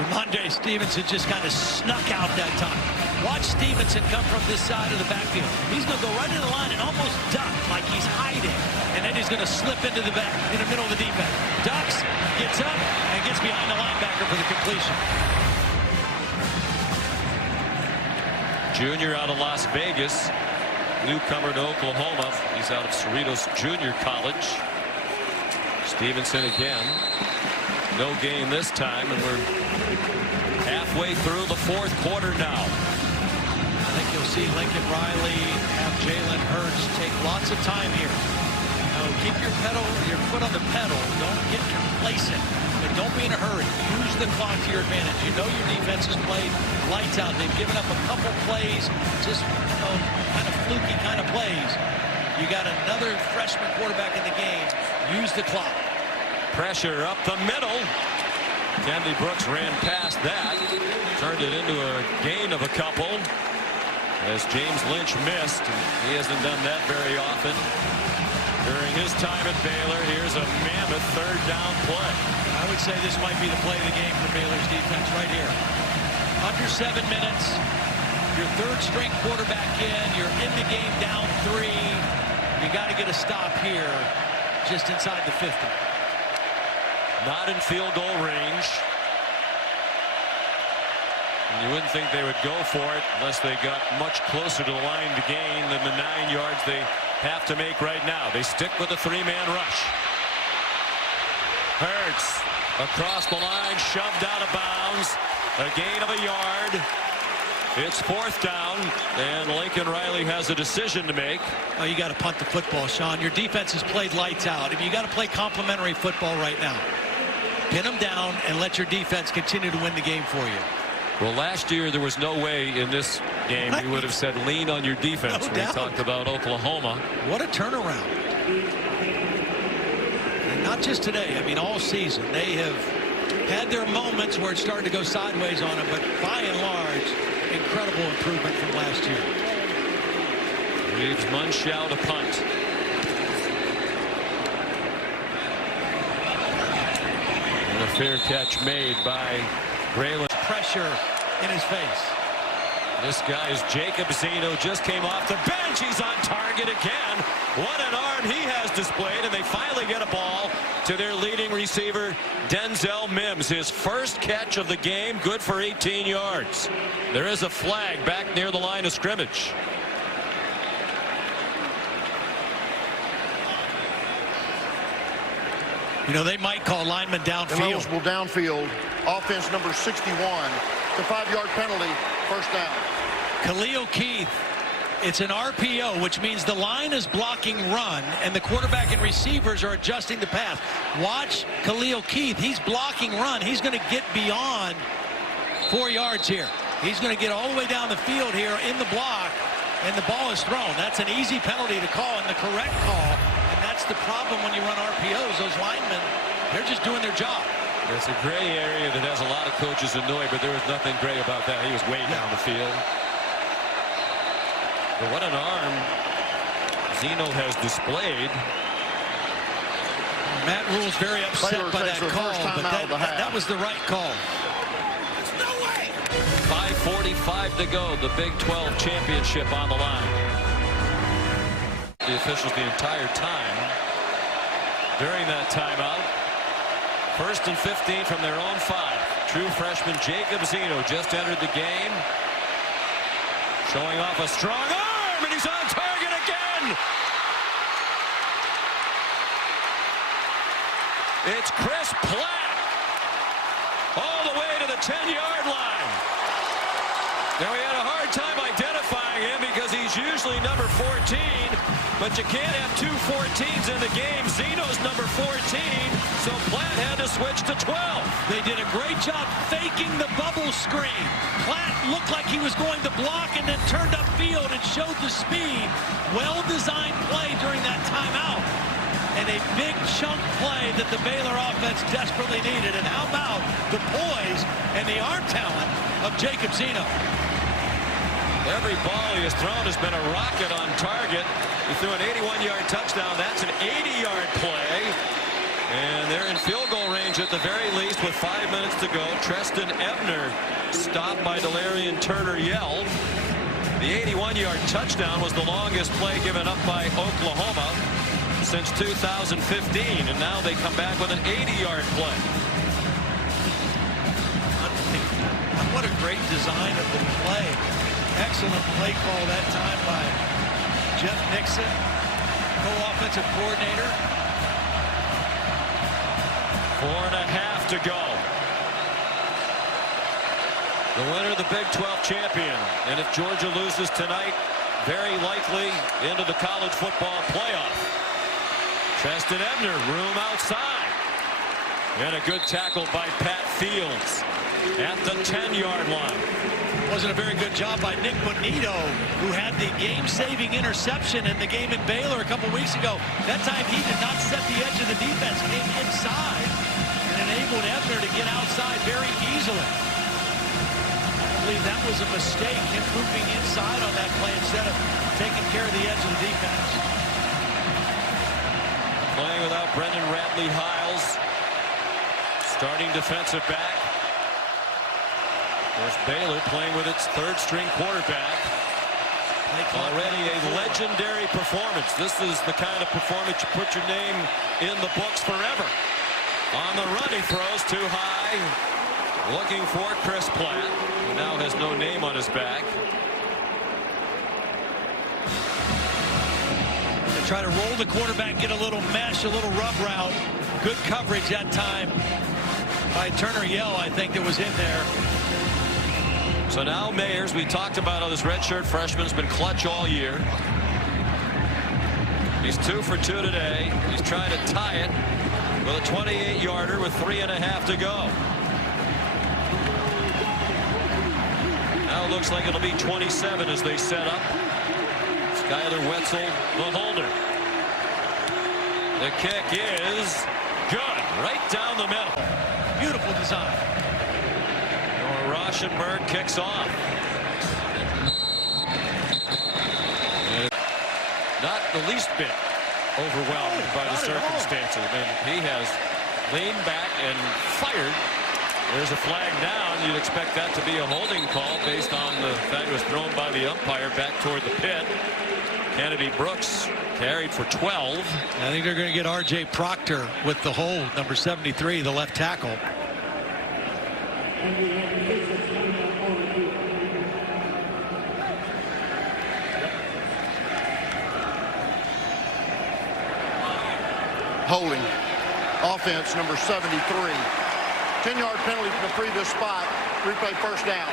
Ramondre Stevenson just kind of snuck out that time. Watch Stevenson come from this side of the backfield. He's going to go right into the line and almost duck like he's hiding. And then he's going to slip into the back, in the middle of the defense. Ducks, gets up, and gets behind the linebacker for the completion. Junior out of Las Vegas. Newcomer to Oklahoma. He's out of Cerritos Junior College. Stevenson again. No gain this time, and we're halfway through the 4th quarter now. I think you'll see Lincoln Riley have Jalen Hurts take lots of time here. Keep your foot on the pedal. Don't get complacent, but don't be in a hurry. Use the clock to your advantage. You know your defense has played lights out. They've given up a couple plays, just kind of fluky kind of plays. You got another freshman quarterback in the game. Use the clock. Pressure up the middle. Kennedy Brooks ran past that. Turned it into a gain of a couple as James Lynch missed. He hasn't done that very often during his time at Baylor. Here's a mammoth 3rd down play. I would say this might be the play of the game for Baylor's defense right here. Under 7 minutes. Your 3rd string quarterback in. You're in the game down 3. You got to get a stop here just inside the 50. Not in field goal range. You wouldn't think they would go for it unless they got much closer to the line to gain than the 9 yards they have to make right now. They stick with a 3-man rush. Hurts across the line, shoved out of bounds. A gain of a yard. It's 4th down, and Lincoln Riley has a decision to make. Oh, you got to punt the football, Sean. Your defense has played lights out. I mean, you got to play complementary football right now. Pin them down and let your defense continue to win the game for you. Well, last year there was no way in this game we would have said lean on your defense when we talked about Oklahoma. What a turnaround. And not just today. I mean, all season. They have had their moments where it started to go sideways on them, but by and large, incredible improvement from last year. Leaves Munchau to punt. And a fair catch made by Braylon. Pressure in his face. This guy is Jacob Zeno, just came off the bench. He's on target again. What an arm he has displayed, and they finally get a ball to their leading receiver, Denzel Mims. His first catch of the game, good for 18 yards. There is a flag back near the line of scrimmage. You know, they might call linemen downfield. Eligible downfield. Offense number 61. The 5-yard penalty. First down. Khalil Keith. It's an RPO, which means the line is blocking run, and the quarterback and receivers are adjusting the pass. Watch Khalil Keith. He's blocking run. He's going to get beyond 4 yards here. He's going to get all the way down the field here in the block, and the ball is thrown. That's an easy penalty to call and the correct call. That's the problem when you run RPOs. Those linemen, they're just doing their job. It's a gray area that has a lot of coaches annoyed, but there was nothing gray about that. He was way down the field. But what an arm Zeno has displayed. Matt Rule's very upset Baylor by that call, but that was the right call. No way! 5:45 to go. The Big 12 championship on the line. The officials the entire time. During that timeout, 1st and 15 from their own 5. True freshman Jacob Zeno just entered the game, showing off a strong arm, and he's on target again. It's Chris Platt all the way to the 10-yard line. Now, we had a hard time identifying him because he's usually number 14, but you can't have 2 14s in the game. Zeno's number 14, so Platt had to switch to 12. They did a great job faking the bubble screen. Platt looked like he was going to block and then turned upfield and showed the speed. Well-designed play during that timeout. And a big chunk play that the Baylor offense desperately needed. And how about the poise and the arm talent of Jacob Zeno? Every ball he has thrown has been a rocket on target. He threw an 81-yard touchdown. That's an 80-yard play. And they're in field goal range at the very least with 5 minutes to go. Treston Ebner stopped by Delarian Turner-Yell. The 81-yard touchdown was the longest play given up by Oklahoma since 2015. And now they come back with an 80-yard play. What a great design of the play. Excellent play call that time by Jeff Nixon, co-offensive coordinator. 4.5 to go. The winner of the Big 12 champion. And if Georgia loses tonight, very likely into the college football playoff. Treston Ebner, room outside. And a good tackle by Pat Fields at the 10-yard line. Wasn't a very good job by Nick Bonito, who had the game-saving interception in the game in Baylor a couple weeks ago. That time he did not set the edge of the defense, came inside and enabled Ebner to get outside very easily. I believe that was a mistake, him moving inside on that play instead of taking care of the edge of the defense. Playing without Brendan Radley-Hiles, starting defensive back. Of course, Baylor playing with its third-string quarterback. Already a legendary performance. This is the kind of performance you put your name in the books forever. On the run, he throws too high. looking for Chris Platt, who now has no name on his back. They try to roll the quarterback, get a little mesh, a little rub route. Good coverage that time by Turner Yell, I think, that was in there. So now Mayers, we talked about how this redshirt freshman's been clutch all year. He's 2 for 2 today. He's trying to tie it with a 28-yarder with 3.5 to go. Now it looks like it'll be 27 as they set up. Skyler Wetzel, the holder. The kick is good, right down the middle. Beautiful design. Noah Rauschenberg kicks off. Not the least bit overwhelmed by the circumstances. I mean, he has leaned back and fired. There's a flag down. You'd expect that to be a holding call based on the fact it was thrown by the umpire back toward the pit. Kennedy Brooks carried for 12. I think they're going to get R.J. Proctor with the hold, number 73, the left tackle. Holding. Offense, number 73. 10-yard penalty from the previous spot. Replay first down.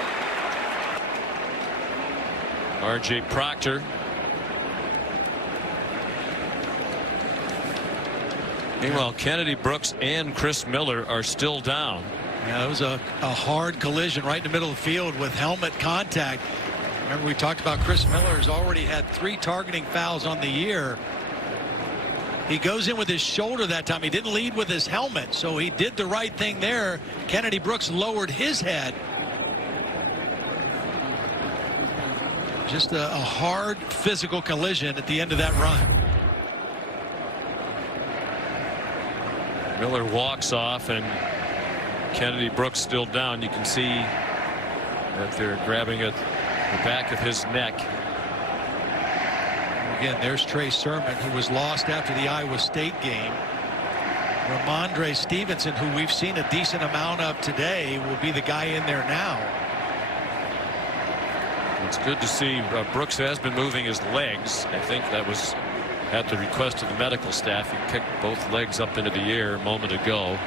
R.J. Proctor. Meanwhile, Kennedy Brooks and Chris Miller are still down. Yeah, it was a hard collision right in the middle of the field with helmet contact. Remember, we talked about Chris Miller's already had 3 targeting fouls on the year. He goes in with his shoulder that time. He didn't lead with his helmet, so he did the right thing there. Kennedy Brooks lowered his head. Just a hard physical collision at the end of that run. Miller walks off, and Kennedy Brooks still down. You can see that they're grabbing at the back of his neck. Again, there's Trey Sermon, who was lost after the Iowa State game. Ramondre Stevenson, who we've seen a decent amount of today, will be the guy in there now. It's good to see Brooks has been moving his legs. I think that was at the request of the medical staff. He kicked both legs up into the air a moment ago.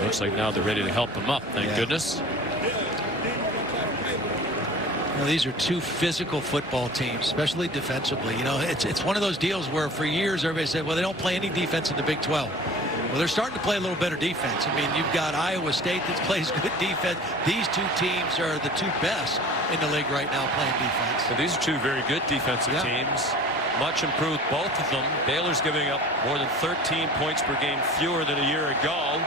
Looks like now they're ready to help him up. Thank goodness. Well, these are 2 physical football teams, especially defensively. You know, it's one of those deals where for years everybody said, well, they don't play any defense in the Big 12. Well, they're starting to play a little better defense. I mean, you've got Iowa State that plays good defense. These 2 teams are the 2 best in the league right now playing defense. So these are 2 very good defensive teams. Much improved, both of them. Baylor's giving up more than 13 points per game fewer than a year ago.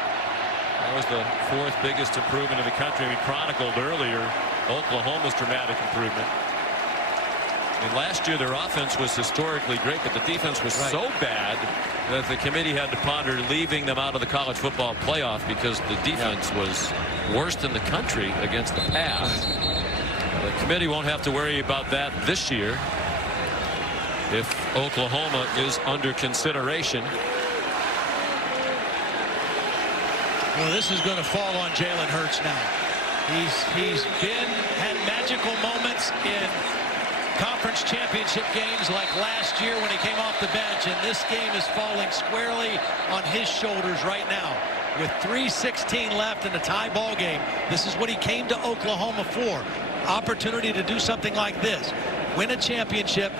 That was the 4th biggest improvement in the country. We chronicled earlier Oklahoma's dramatic improvement. I mean, last year their offense was historically great, but the defense was so bad that the committee had to ponder leaving them out of the college football playoff because the defense was worst in the country against the pass. The committee won't have to worry about that this year if Oklahoma is under consideration. Well, this is going to fall on Jalen Hurts now. He's had magical moments in conference championship games like last year when he came off the bench, and this game is falling squarely on his shoulders right now. With 3:16 left in a tie ball game, this is what he came to Oklahoma for. Opportunity to do something like this. Win a championship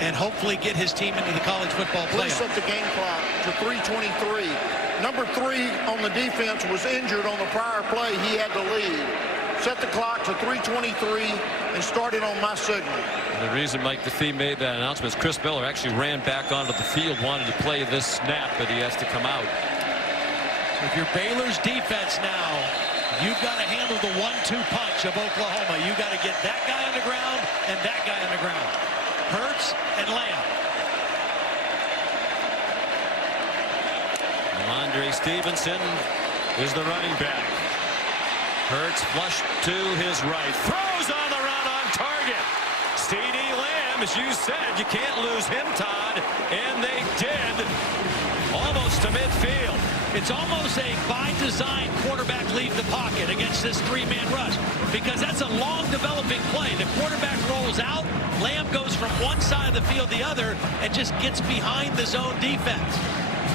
and hopefully get his team into the college football playoff. Please set the game clock to 3:23. Number 3 on the defense was injured on the prior play. He had to leave. Set the clock to 3:23 and start it on my signal. And the reason Mike DeFee made that announcement is Chris Miller actually ran back onto the field, wanted to play this snap, but he has to come out. So if you're Baylor's defense now, you've got to handle the 1-2 punch of Oklahoma. You've got to get that guy on the ground and that guy on the ground. Hurts and Lamb. Andre Stevenson is the running back. Hurts flushed to his right. Throws on the run on target. CeeDee Lamb as you said, you can't lose him, Todd, and they did, almost to midfield. It's almost a by design quarterback leave the pocket against this three-man rush, because that's a long developing play. The quarterback rolls out, Lamb goes from one side of the field to the other and just gets behind the zone defense.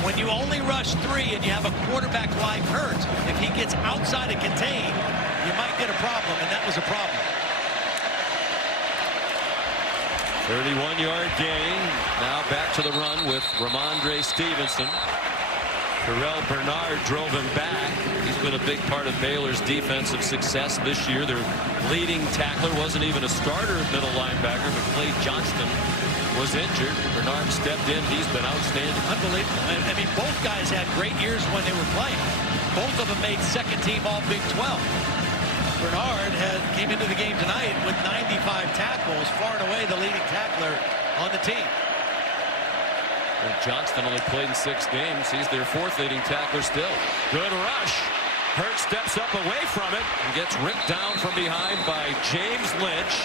When you only rush three and you have a quarterback like Hurts, if he gets outside and contained, you might get a problem, and that was a problem. 31-yard gain. Now back to the run with Ramondre Stevenson. Terrell Bernard drove him back. He's been a big part of Baylor's defensive success this year. Their leading tackler wasn't even a starter at middle linebacker, but Clay Johnston was injured. Bernard stepped in. He's been outstanding. Unbelievable. I mean, both guys had great years when they were playing. Both of them made second team all Big 12. Bernard came into the game tonight with 95 tackles, far and away the leading tackler on the team. Well, Johnston only played in 6 games. He's their 4th leading tackler still. Good rush. Hurts steps up away from it and gets ripped down from behind by James Lynch.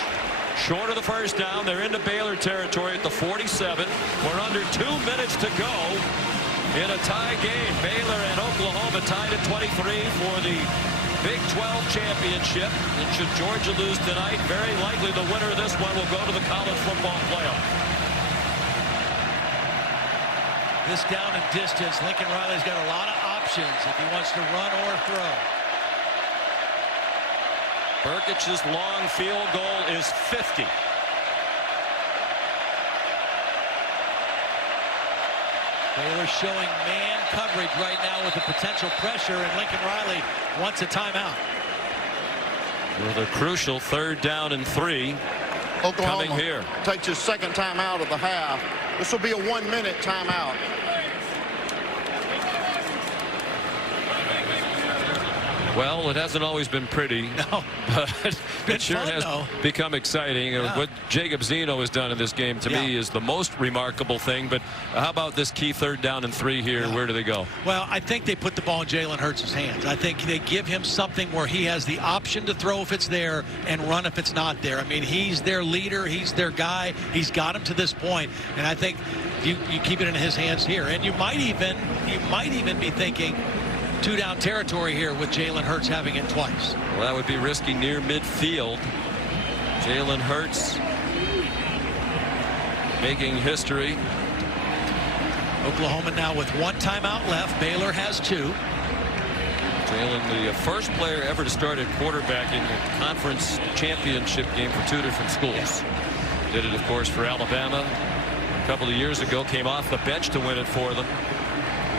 Short of the first down. They're into Baylor territory at the 47. We're under 2 minutes to go in a tie game. Baylor and Oklahoma tied at 23 for the Big 12 championship. And should Georgia lose tonight, very likely the winner of this one will go to the college football playoff. This down and distance, Lincoln Riley's got a lot of options if he wants to run or throw. Burkich's long field goal is 50. Baylor showing man coverage right now with the potential pressure, and Lincoln Riley wants a timeout. With a crucial 3rd down and 3 Oklahoma coming here. Takes his second timeout of the half. This will be a 1-minute timeout. Well, it hasn't always been pretty. No. But it sure fun, has though. become exciting. Yeah. What Jacob Zeno has done in this game, to me, is the most remarkable thing. But how about this key 3rd down and 3 here? Where do they go? Well, I think they put the ball in Jalen Hurts' hands. I think they give him something where he has the option to throw if it's there and run if it's not there. I mean, he's their leader. He's their guy. He's got him to this point. And I think you keep it in his hands here. And you might even be thinking 2-down territory here with Jalen Hurts having it twice. Well, that would be risky near midfield. Jalen Hurts making history. Oklahoma now with 1 timeout left. Baylor has 2. Jalen, the first player ever to start at quarterback in a conference championship game for 2 different schools. Did it, of course, for Alabama a couple of years ago. Came off the bench to win it for them.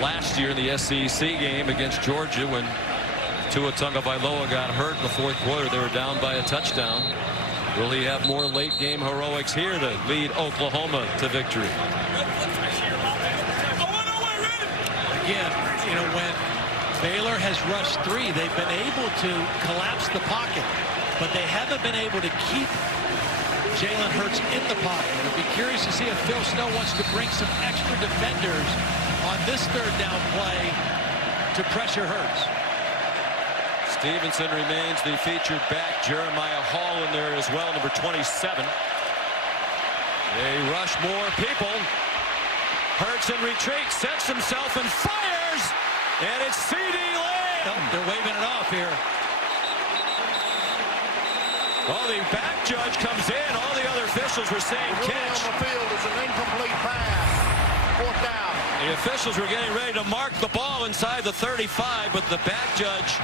Last year in the SEC game against Georgia, when Tua Tagovailoa got hurt in the 4th quarter, they were down by a touchdown. Will he have more late game heroics here to lead Oklahoma to victory? Again, you know, when Baylor has rushed 3, they've been able to collapse the pocket, but they haven't been able to keep Jalen Hurts in the pocket. I'd be curious to see if Phil Snow wants to bring some extra defenders on this 3rd down play to pressure Hurts. Stevenson remains the featured back. Jeremiah Hall in there as well, number 27. They rush more people. Hurts in retreat, sets himself and fires, and it's C.D. Lamb. Oh, they're waving it off here. Oh, the back judge comes in. All the other officials were saying catch. On the field is an incomplete pass. 4th down. The officials were getting ready to mark the ball inside the 35, but the back judge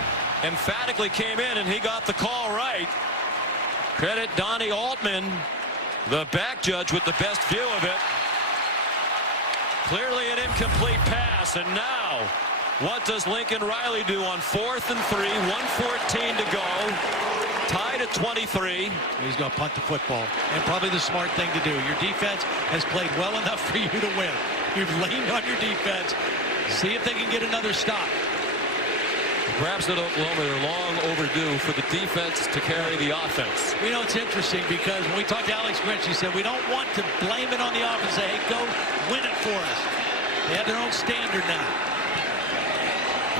emphatically came in and he got the call right. Credit Donnie Altman, the back judge, with the best view of it. Clearly an incomplete pass, and now what does Lincoln Riley do on 4th and 3, 1:14 to go, tied at 23. He's going to punt the football, and probably the smart thing to do. Your defense has played well enough for you to win. You've leaned on your defense. See if they can get another stop. Perhaps at Oklahoma, they're long overdue for the defense to carry the offense. You know, it's interesting because when we talked to Alex Grinch, he said we don't want to blame it on the offense. Say, hey, go win it for us. They have their own standard now.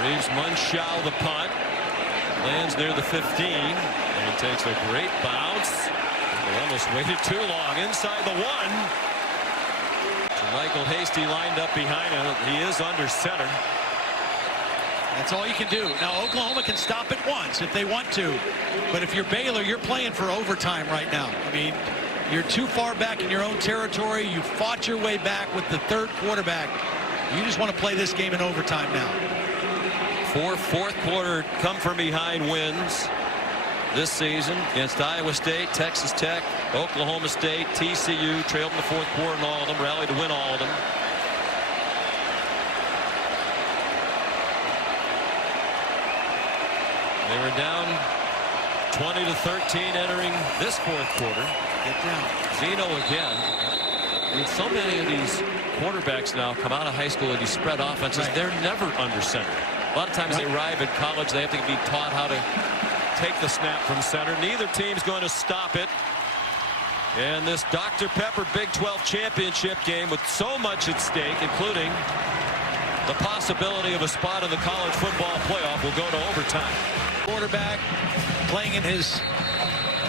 Reeves Munchau the punt. Lands near the 15. And takes a great bounce. They almost waited too long. Inside the one. Michael Hasty lined up behind him. He is under center. That's all you can do. Now, Oklahoma can stop it once if they want to. But if you're Baylor, you're playing for overtime right now. I mean, you're too far back in your own territory. You fought your way back with the third quarterback. You just want to play this game in overtime now. 4 fourth quarter come from behind wins this season against Iowa State, Texas Tech, Oklahoma State, TCU, trailed in the fourth quarter in all of them, rallied to win all of them. They were down 20-13 entering this fourth quarter. Get down. Zeno again. I mean, so many of these quarterbacks now come out of high school with these spread offenses. Right. They're never under center. A lot of times they arrive at college, they have to be taught how to take the snap from center. Neither team's going to stop it. And this Dr. Pepper Big 12 championship game with so much at stake, including the possibility of a spot in the college football playoff, will go to overtime. Quarterback playing in his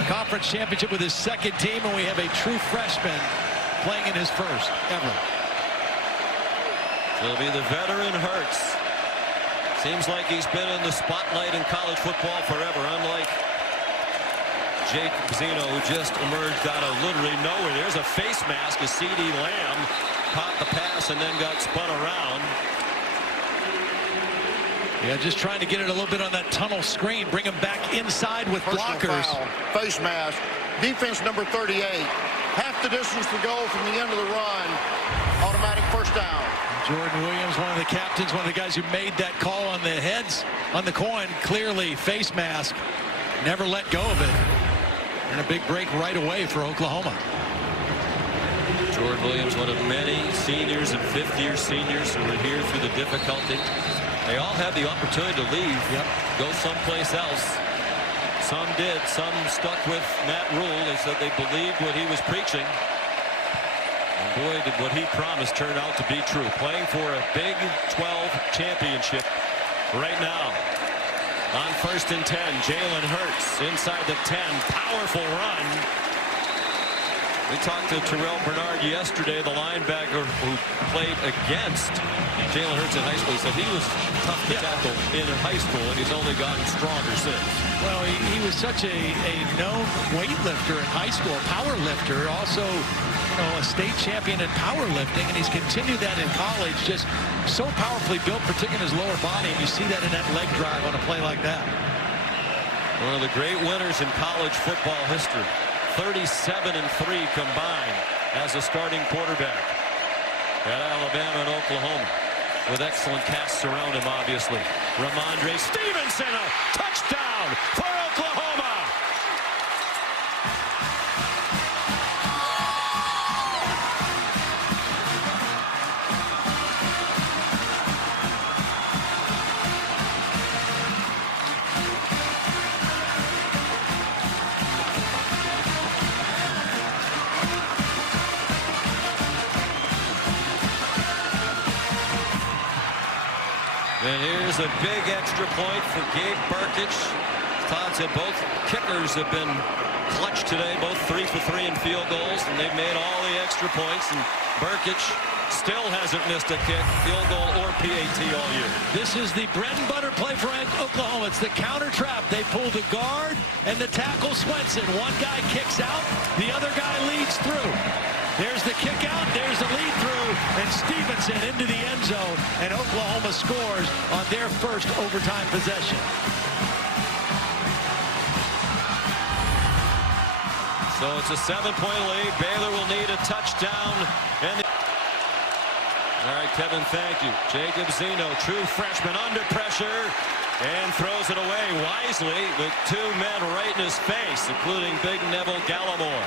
conference championship with his second team, and we have a true freshman playing in his first ever. It'll be the veteran Hurts. Seems like he's been in the spotlight in college football forever, unlike Jake Zeno, who just emerged out of literally nowhere. There's a face mask as C.D. Lamb caught the pass and then got spun around. Yeah, just trying to get it a little bit on that tunnel screen, bring him back inside with blockers. Foul, face mask, defense number 38. Half the distance to go from the end of the run. Automatic first down. Jordan Williams, one of the captains, one of the guys who made that call on the heads on the coin. Clearly face mask. Never let go of it. And a big break right away for Oklahoma. Jordan Williams, one of many seniors and fifth-year seniors who were here through the difficulty. They all had the opportunity to leave, go someplace else. Some did. Some stuck with Matt Rule. They said they believed what he was preaching. And boy, did what he promised turn out to be true. Playing for a Big 12 championship right now. On 1st and 10, Jalen Hurts inside the 10. Powerful run. We talked to Terrell Bernard yesterday, the linebacker who played against Jalen Hurts in high school. He said he was tough to tackle in high school, and he's only gotten stronger since. Well, he was such a known weightlifter in high school, power lifter, also a state champion in powerlifting, and he's continued that in college. Just so powerfully built, particularly in his lower body, and you see that in that leg drive on a play like that. One of the great winners in college football history. 37-3 combined as a starting quarterback at Alabama and Oklahoma, with excellent casts around him, obviously. Ramondre Stevenson, a touchdown for Oklahoma. And here's a big extra point for Gabe Burkich. Todd said both kickers have been clutch today, both 3 for 3 in field goals, and they've made all the extra points. And Burkich still hasn't missed a kick, field goal or PAT all year. This is the bread and butter play for Oklahoma. It's the counter trap. They pull the guard and the tackle Swenson. One guy kicks out, the other guy leads through. There's the kick out, there's the lead through, and Stevenson into the end zone, and Oklahoma scores on their first overtime possession. So it's a 7-point lead. Baylor will need a touchdown. All right, Kevin, thank you. Jacob Zeno, true freshman, under pressure, and throws it away wisely with 2 men right in his face, including big Neville Gallimore.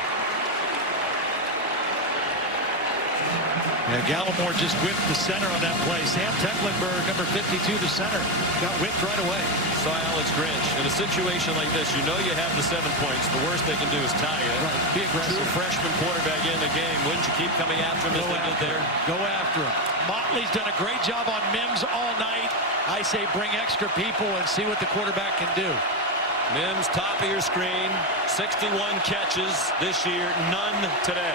Yeah, Gallimore just whipped the center on that play. Sam Tecklenburg, number 52, the center, got whipped right away. So Alex Grinch, in a situation like this, you know you have the 7 points. The worst they can do is tie you. Right, be aggressive. True freshman quarterback in the game. Wouldn't you keep coming after him as they did there? Go after him. Motley's done a great job on Mims all night. I say bring extra people and see what the quarterback can do. Mims, top of your screen, 61 catches this year, none today.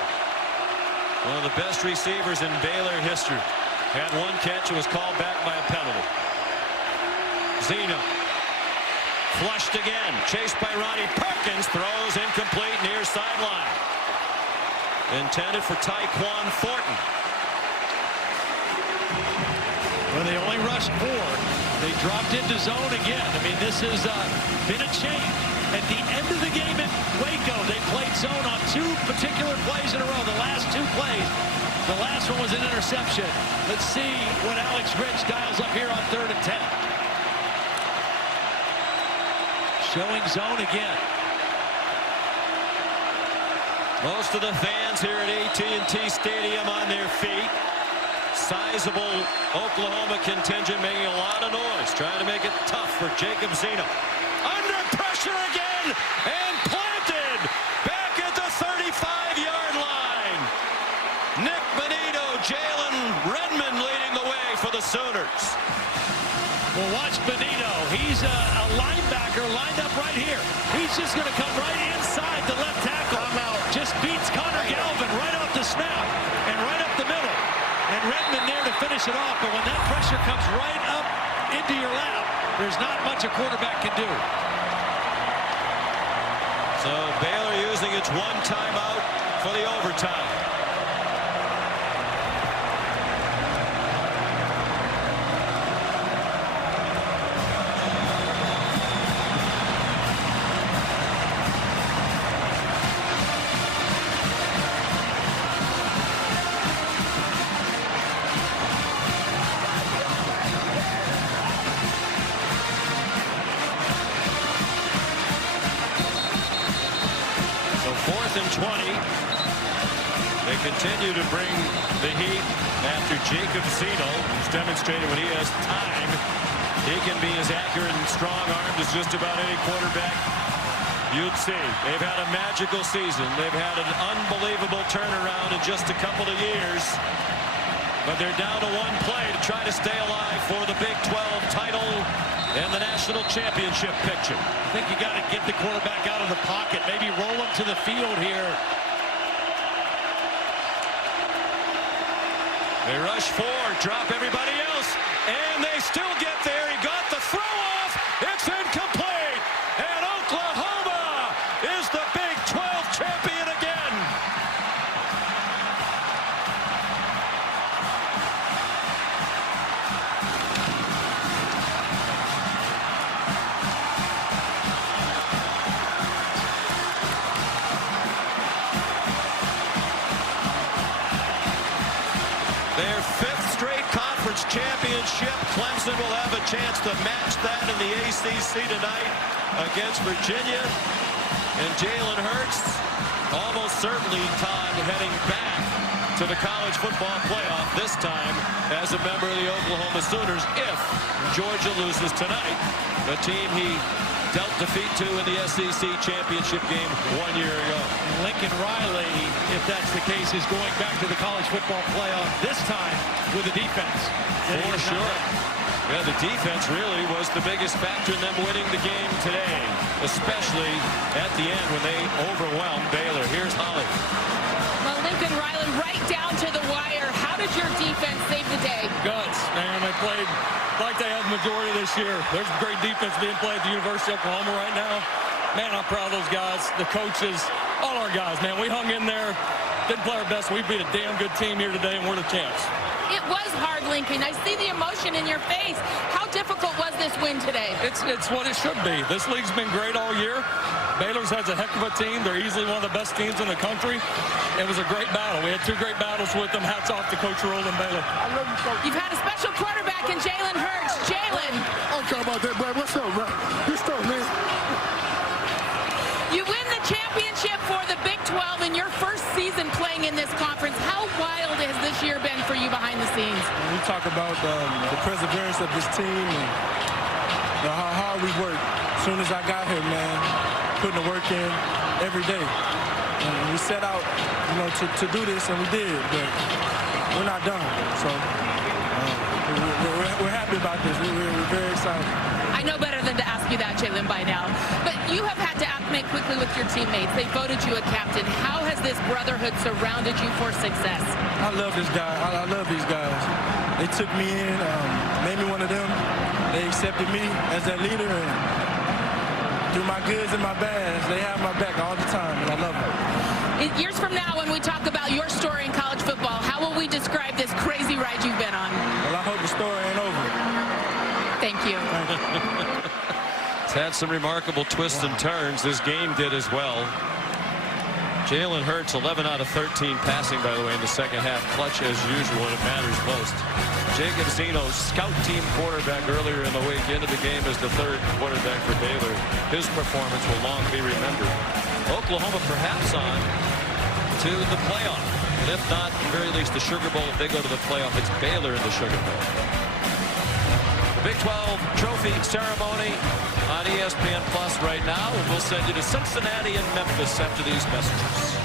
One of the best receivers in Baylor history. Had one catch and was called back by a penalty. Zeno flushed again, chased by Ronnie Perkins, throws incomplete near sideline. Intended for Tyquan Thornton. Well, they only rushed 4. They dropped into zone again. I mean, this has been a change. At the end of the game in Waco, they played zone on 2 particular plays in a row. The last 2 plays. The last one was an interception. Let's see what Alex Rich dials up here on 3rd and 10. Showing zone again. Most of the fans here at AT&T Stadium on their feet. Sizable Oklahoma contingent making a lot of noise, trying to make it tough for Jacob Zeno. Under pressure again and planted back at the 35-yard line. Nick Benito, Jalen Redmond leading the way for the Sooners. Well, watch Benito. He's a linebacker lined up right here. He's just going to come right inside the left tackle. Just beats Connor Galvin right off the snap and right up the middle. And Redmond there to finish it off. But when that pressure comes right up into your lap, there's not much a quarterback can do. So Baylor using its 1 timeout for the overtime. And 20. They continue to bring the heat after Jacob Zeno, who's demonstrated when he has time, he can be as accurate and strong-armed as just about any quarterback you'd see. They've had a magical season. They've had an unbelievable turnaround in just a couple of years. But they're down to 1 play to try to stay alive for the Big 12 title and the national championship picture. I think you got to get the quarterback out of the pocket, maybe roll him to the field here. They rush 4, drop everybody else, and they still get there. He got the throw off. It's incomplete, and Oklahoma is the Big 12 champion again. Their 5th straight conference championship. Clemson will have a chance to match that in the ACC tonight against Virginia. And Jalen Hurts almost certainly tied heading back to the college football playoff, this time as a member of the Oklahoma Sooners if Georgia loses tonight, the team he dealt defeat to in the SEC championship game 1 year ago. Lincoln Riley, if that's the case, is going back to the college football playoff, this time with a defense. For sure. Yeah, the defense really was the biggest factor in them winning the game today, especially at the end when they overwhelmed Baylor. Here's Holly. Well, Lincoln Riley right down to the wire. How did your defense save the day? Guts, man. They played like they have the majority this year. There's great defense being played at the University of Oklahoma right now. Man, I'm proud of those guys, the coaches, all our guys, man. We hung in there, didn't play our best. We beat a damn good team here today, and we're the champs. It was hard, Lincoln. I see the emotion in your face. How difficult was this win today? It's what it should be. This league's been great all year. Baylor's has a heck of a team. They're easily one of the best teams in the country. It was a great battle. We had 2 great battles with them. Hats off to Coach Roland and Baylor. I love you, Coach. You've had a special quarterback in Jalen Hurts. Jalen. I don't care about that, bro. What's up, bro? Good stuff, man. You win the championship for the Big 12 in your first season playing in this conference. How wild has this year been for you behind the scenes? We talk about the perseverance of this team and how hard we work. As soon as I got here, man, putting the work in every day. And we set out, to do this, and we did, but we're not done. So we're happy about this. We're very excited. I know better than to ask you that, Jalen, by now. But directly with your teammates. They voted you a captain. How has this brotherhood surrounded you for success? I love this guy. I love these guys. They took me in, made me one of them. They accepted me as their leader, and through my goods and my bads, they have my back all the time, and I love them. Years from now, when we talk about your story in college football, how will we describe this crazy ride you've been on? Well, I hope the story ain't over. Thank you. It's had some remarkable twists and turns. This game did as well. Jalen Hurts, 11 out of 13 passing, by the way, in the second half. Clutch as usual, and it matters most. Jacob Zeno, scout team quarterback earlier in the week, into the game as the third quarterback for Baylor. His performance will long be remembered. Oklahoma perhaps on to the playoff. And if not, at the very least, the Sugar Bowl. If they go to the playoff, it's Baylor in the Sugar Bowl. The Big 12 trophy ceremony on ESPN Plus right now. And we'll send you to Cincinnati and Memphis after these messages.